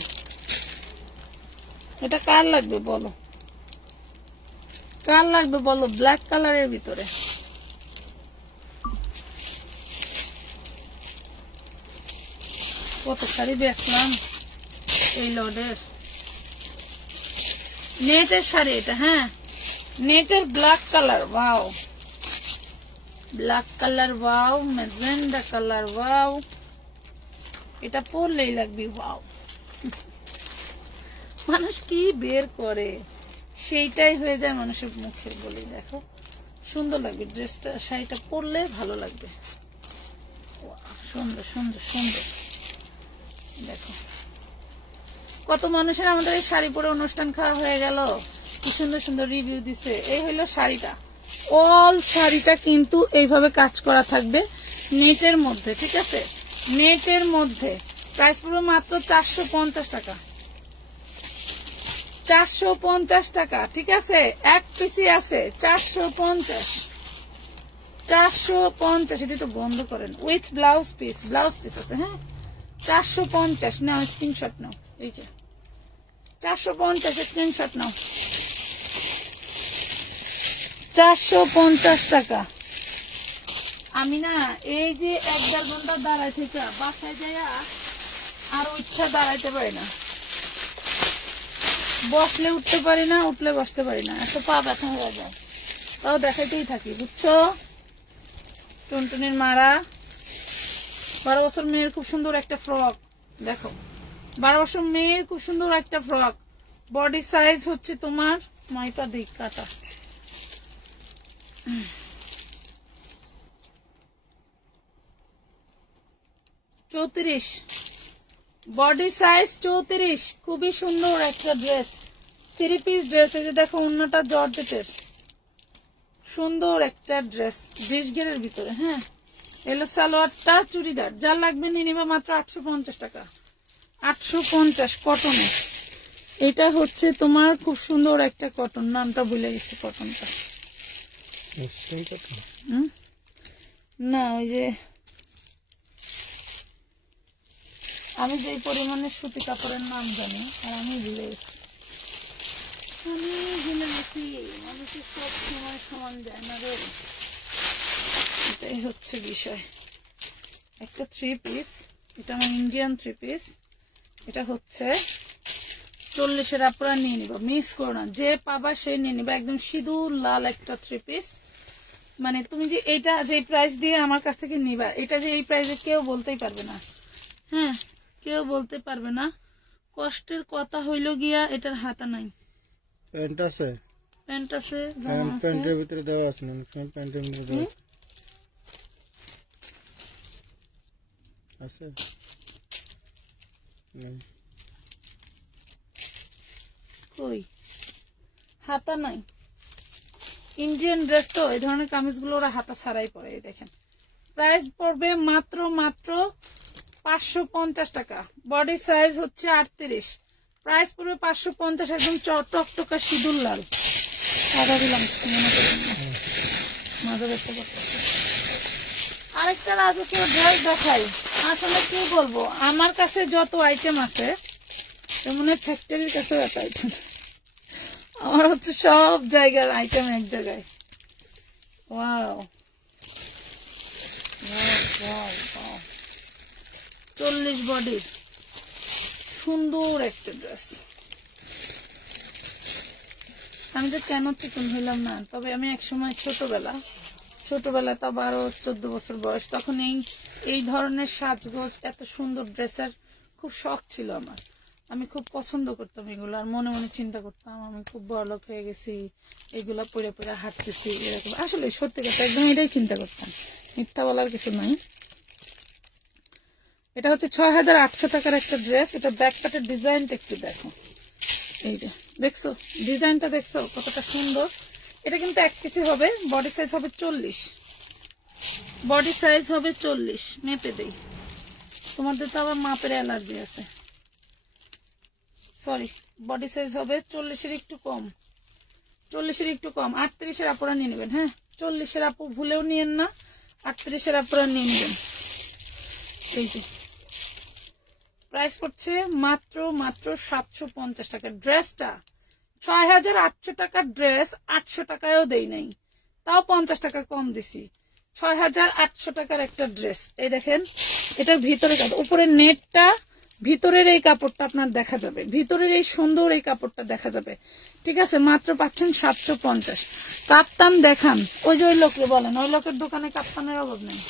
এটা কার লাগবে বলো, কার লাগবে বলো? ব্ল্যাক কালারের ভিতরে কত শাড়ি বেচলাম এই লডের। নেটের শাড়ি এটা, হ্যাঁ নেটের black colour, wow black colour, wow magenta colour, wow এটা পরলেই লাগবে ওয়াও। মানুষ কি বের করে সেইটাই হয়ে যায় মানুষের মুখের বলে। দেখো সুন্দর লাগবে ড্রেসটা, শাড়িটা পরলে ভালো লাগবে, সুন্দর সুন্দর সুন্দর। দেখো কত মানুষের আমাদের এই শাড়ি পরে অনুষ্ঠান খাওয়া হয়ে গেল, কি সুন্দর সুন্দর রিভিউ দিছে। এই হইলো শাড়িটা, অল শাড়িটা কিন্তু এইভাবে কাজ করা থাকবে নেটের মধ্যে, ঠিক আছে নেটের মধ্যে। প্রাইস পড়বে মাত্র 450 টাকা, 450 টাকা, ঠিক আছে এক পিসি আছে 450, 450। এটা তো বন্ধ করেন, with blouse piece, blouse piece আছে, হ্যাঁ 450 নাও, স্ক্রিনশট নাও, এই যে 450 স্ক্রিনশট নাও, 450 টাকা। আমি না এই যে 1-1.5 ঘন্টা দাঁড়ায় থেকে বাসায় যাইয়া আর ইচ্ছা দাঁড়াইতে পারি না, বসলে উঠতে পারি না, উঠলে বসতে পারি না, এত পা ব্যথা হয়ে যায়, তাও দেখাইতেই থাকি, বুঝছো। টুনটুনির মারা 12 বছর মেয়ের খুব সুন্দর একটা ফ্রক, দেখো 12 বছর মেয়ের খুব সুন্দর একটা ফ্রক, বডি সাইজ হচ্ছে তোমার মাইপা দিক কাটা, 34, বডি সাইজ 34, খুবই সুন্দর একটা ড্রেস, 3 পিস ড্রেস। এই যে দেখো অন্যটা জর্জেটের, সুন্দর একটা ড্রেস ডিশগেরের ভিতরে, হ্যাঁ এলো সালোয়ারটা, চুড়িদার, যা লাগবে নিয়ে নিবা মাত্র 850 টাকা, 850 কটনে। এটা হচ্ছে তোমার খুব সুন্দর একটা কটন, নামটা ভুলে গেছি কটনটা, না ওই যে আমি যে পরিমাণে সুতি কাপড়ের নাম জানি আর আমি ভুলে গেছি, মানুষের সব সময় সমান যায় না রে, এটাই হচ্ছে বিষয়। একটা 3 পিস, এটা আমার ইন্ডিয়ান 3 পিস, এটা হচ্ছে 40-এর আপনারা নিয়ে নিবা, মিস করো না, যে পাবা সে নিয়ে নিবা, একদম সিঁদুর লাল একটা 3 পিস। মানে তুমি যে এইটা যে প্রাইস দিয়ে আমার কাছ থেকে নিবা, এটা যে এই প্রাইসে কেউ বলতেই পারবে না, হ্যাঁ কেউ বলতে পারবে না। কষ্টের কথা হইল গিয়া এটার হাতা নাই, প্যান্ট আছে, প্যান্ট আছে, প্যান্টের ভিতরে দেওয়া আছে না, প্যান্টের ভিতরে দেওয়া আছে, কই হাতা নাই। ইন্ডিয়ান ড্রেস তো এই ধরনের কামিজগুলো ওরা হাতা ছাড়াই পরে। এই দেখেন প্রাইস পড়বে মাত্র মাত্র 550 টাকা, বডি সাইজ হচ্ছে 38, প্রাইস পড়বে 550, একদম টকটকা সিঁদুর লাল। সাদা দিলাম মনে করেন না, মাজা দেখতে পাচ্ছি। আরেকটা রাজকীয় ড্রেস দেখাই, আসলে কি বলবো, আমার কাছে যত আইটেম আছে তেমন ফ্যাক্টরির কাছেও এত আইটেম, আমার হচ্ছে সব জায়গার আইটেম এক জায়গায়। ওয়াও 40 বডির সুন্দর একটা ড্রেস। আমি তো কেন চিকন হইলাম না, তবে আমি একসময় ছোটবেলায় তো 12-14 বছর বয়স, তখন এই ধরনের সাজগোজ এত সুন্দর ড্রেসের খুব শখ ছিল আমার, আমি খুব পছন্দ করতাম এগুলো, আর মনে মনে চিন্তা করতাম আমি খুব বড়লোক হয়ে গেছি, এগুলা পরে পরে হাঁটতেছি এরকম। আসলে সত্যি কথা একদম এটাই চিন্তা করতাম, মিথ্যা বলার কিছু নাই। এটা হচ্ছে 6800 টাকার একটা ড্রেস। এটা ব্যাক পার্টের ডিজাইনটা একটু দেখো, এই যে দেখছো ডিজাইনটা, দেখছো কতটা সুন্দর। এটা কিন্তু এক পিসে হবে, বডি সাইজ হবে 40, বডি সাইজ হবে 40, মেপে দেই, তোমাদের তো আবার মাপের অ্যালার্জি আছে, সরি, বডি সাইজ হবে 40-এর একটু কম, 40-এর একটু কম, 38-এর আপুরা নিয়ে নেবেন, হ্যাঁ 40-এর আপু ভুলেও নিয়েন না, 38-এর আপুরা নিয়ে নেবেন। এই যে প্রাইস পড়ছে মাত্র 750 টাকা। ড্রেসটা 6800 টাকার ড্রেস 800 টাকায়ও দেই নাই, তাও 50 টাকা কম দিছি। 6800 টাকার একটা ড্রেস, এই দেখেন এটার ভিতরে উপরের নেটটা, ভিতরের এই কাপড়টা আপনার দেখা যাবে, ভিতরের এই সুন্দর এই কাপড়টা দেখা যাবে, ঠিক আছে। মাত্র পাচ্ছেন 750। কাপ্তান দেখান, ওই যে ওই লোককে বলেন, ওই লোকের দোকানে কাপ্তানের অভাব নেই,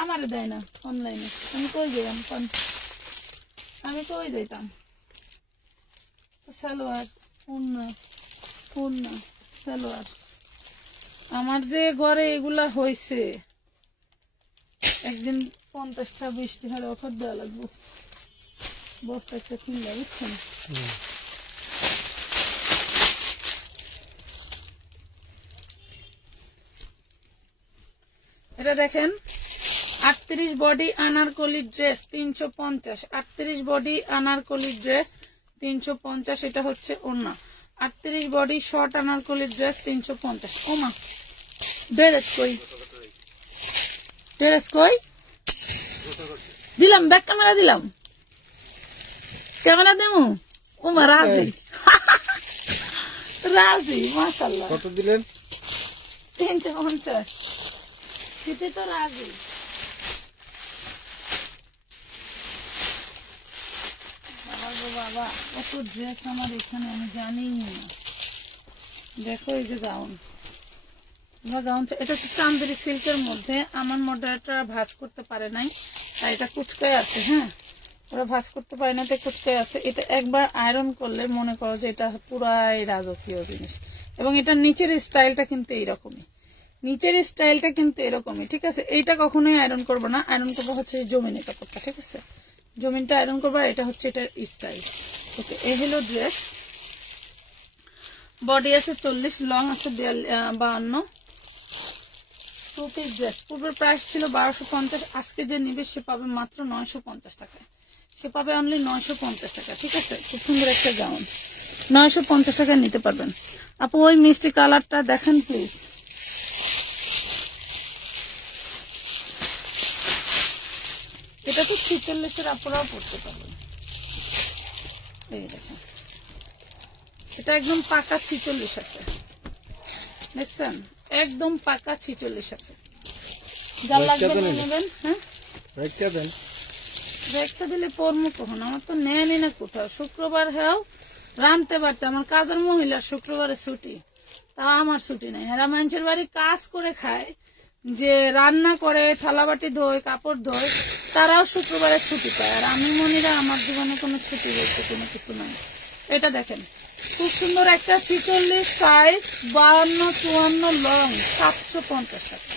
আমারে দেয় না অনলাইনে, আমি কই গেলাম, আমি কই যাইতাম। সালোয়ার, উন্না উন্না সালোয়ার, আমার যে ঘরে এগুলা হয়েছে, একদিন 50টা 20টা হারে অফার দেওয়া লাগবে, বস্তা একটা কিনলে, বুঝছেন। এটা দেখেন 38 body Anarkali dress 350, 38 body Anarkali dress 350, এটা হচ্ছে ওড়না। 38 বডি শর্ট আনারকলি ড্রেস 350। ওমা ড্রেস কই, ড্রেস কই দিলাম, ব্যাক ক্যামেরা দিলাম, ক্যামেরা দেবো। ওমা রাজি রাজি, মাশাআল্লাহ। কত দিলেন? 350, সেটা তো রাজি। বাবা কত ড্রেস আমার এখানে, আমি জানি না। দেখো এই যে গাউন, গাউন এটা হচ্ছে চান্দেরি সিল্কের মধ্যে, আমার মডারেটর ভাঁজ করতে পারে নাই, তাই এটা কুচকায় আছে। হ্যাঁ, ওরা ভাঁজ করতে পারে না, তাই কুচকায় আছে। এটা একবার আয়রন করলে মনে করো যে এটা পুরাই রাজকীয় জিনিস। এবং এটার নিচের স্টাইলটা কিন্তু এইরকমই, নিচের স্টাইলটা কিন্তু এরকমই, ঠিক আছে। এইটা কখনোই আয়রন করবো না, আয়রন করবো হচ্ছে জমিনের কাপড়টা, ঠিক আছে। জমিনটা আয়রন করবো, এটা হচ্ছে এটার স্টাইল। ওকে, এই হলো ড্রেস। বডি আছে 40, লং আছে 52। টু পিস ড্রেস, পূর্বের প্রাইস ছিল 1250, আজকে যে নিবে সে পাবে মাত্র 950 টাকায়, সে পাবে অনলি 950 টাকা, ঠিক আছে। খুব সুন্দর একটা গাউন, 950 টাকায় নিতে পারবেন। আপু ওই মিষ্টি কালারটা দেখেন প্লিজ। এটা তো 46-এর আপুরাও পড়তে পারবেন। এই দেখেন, এটা একদম পাকা 46 আছে, দেখছেন, একদম পাকা 46 আছে। যা লাগবে নেবেন। হ্যাঁ, রেখে দিলে পরমু কখন, আমার তো নেয়নি না কোথাও। শুক্রবার হ্যাঁ রানতে পারতে, আমার কাজের মহিলার শুক্রবারে ছুটি, তাও আমার ছুটি নেই। এরা মানুষের বাড়ি কাজ করে খায়, যে রান্না করে, থালাবাটি ধোয়, কাপড় ধোয়, তারাও শুক্রবারে ছুটি পায়। আর আমি মনিরা, আমার জীবনে কোনো ছুটি বলতে কোনো কিছু নাই। এটা দেখেন, খুব সুন্দর একটা 46 সাইজ, 52-54 লং, 750 টাকা।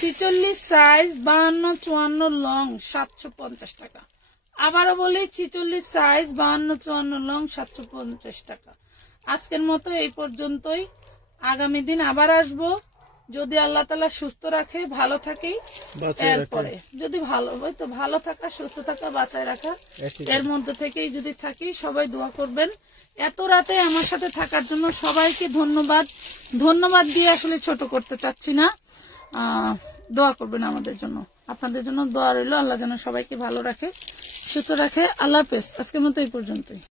46 সাইজ, 52-54 লং, 750 টাকা। আবারও বলি, 46 সাইজ, 52-54 লং, 750 টাকা। আজকের মতো এই পর্যন্তই, আগামী দিন আবার আসবো, যদি আল্লাহ তাআলা সুস্থ রাখে, ভালো থাকি। এরপরে যদি ভালো হয় তো ভালো থাকা, সুস্থ থাকা, বাঁচায় রাখা, এর মধ্যে থেকেই যদি থাকি। সবাই দোয়া করবেন। এত রাতে আমার সাথে থাকার জন্য সবাইকে ধন্যবাদ। ধন্যবাদ দিয়ে আসলে ছোট করতে চাচ্ছি না, দোয়া করবেন আমাদের জন্য, আপনাদের জন্য দোয়া রইল। আল্লাহ যেন সবাইকে ভালো রাখে, সুস্থ রাখে। আল্লাহ হাফেজ। আজকের মতো এই পর্যন্তই।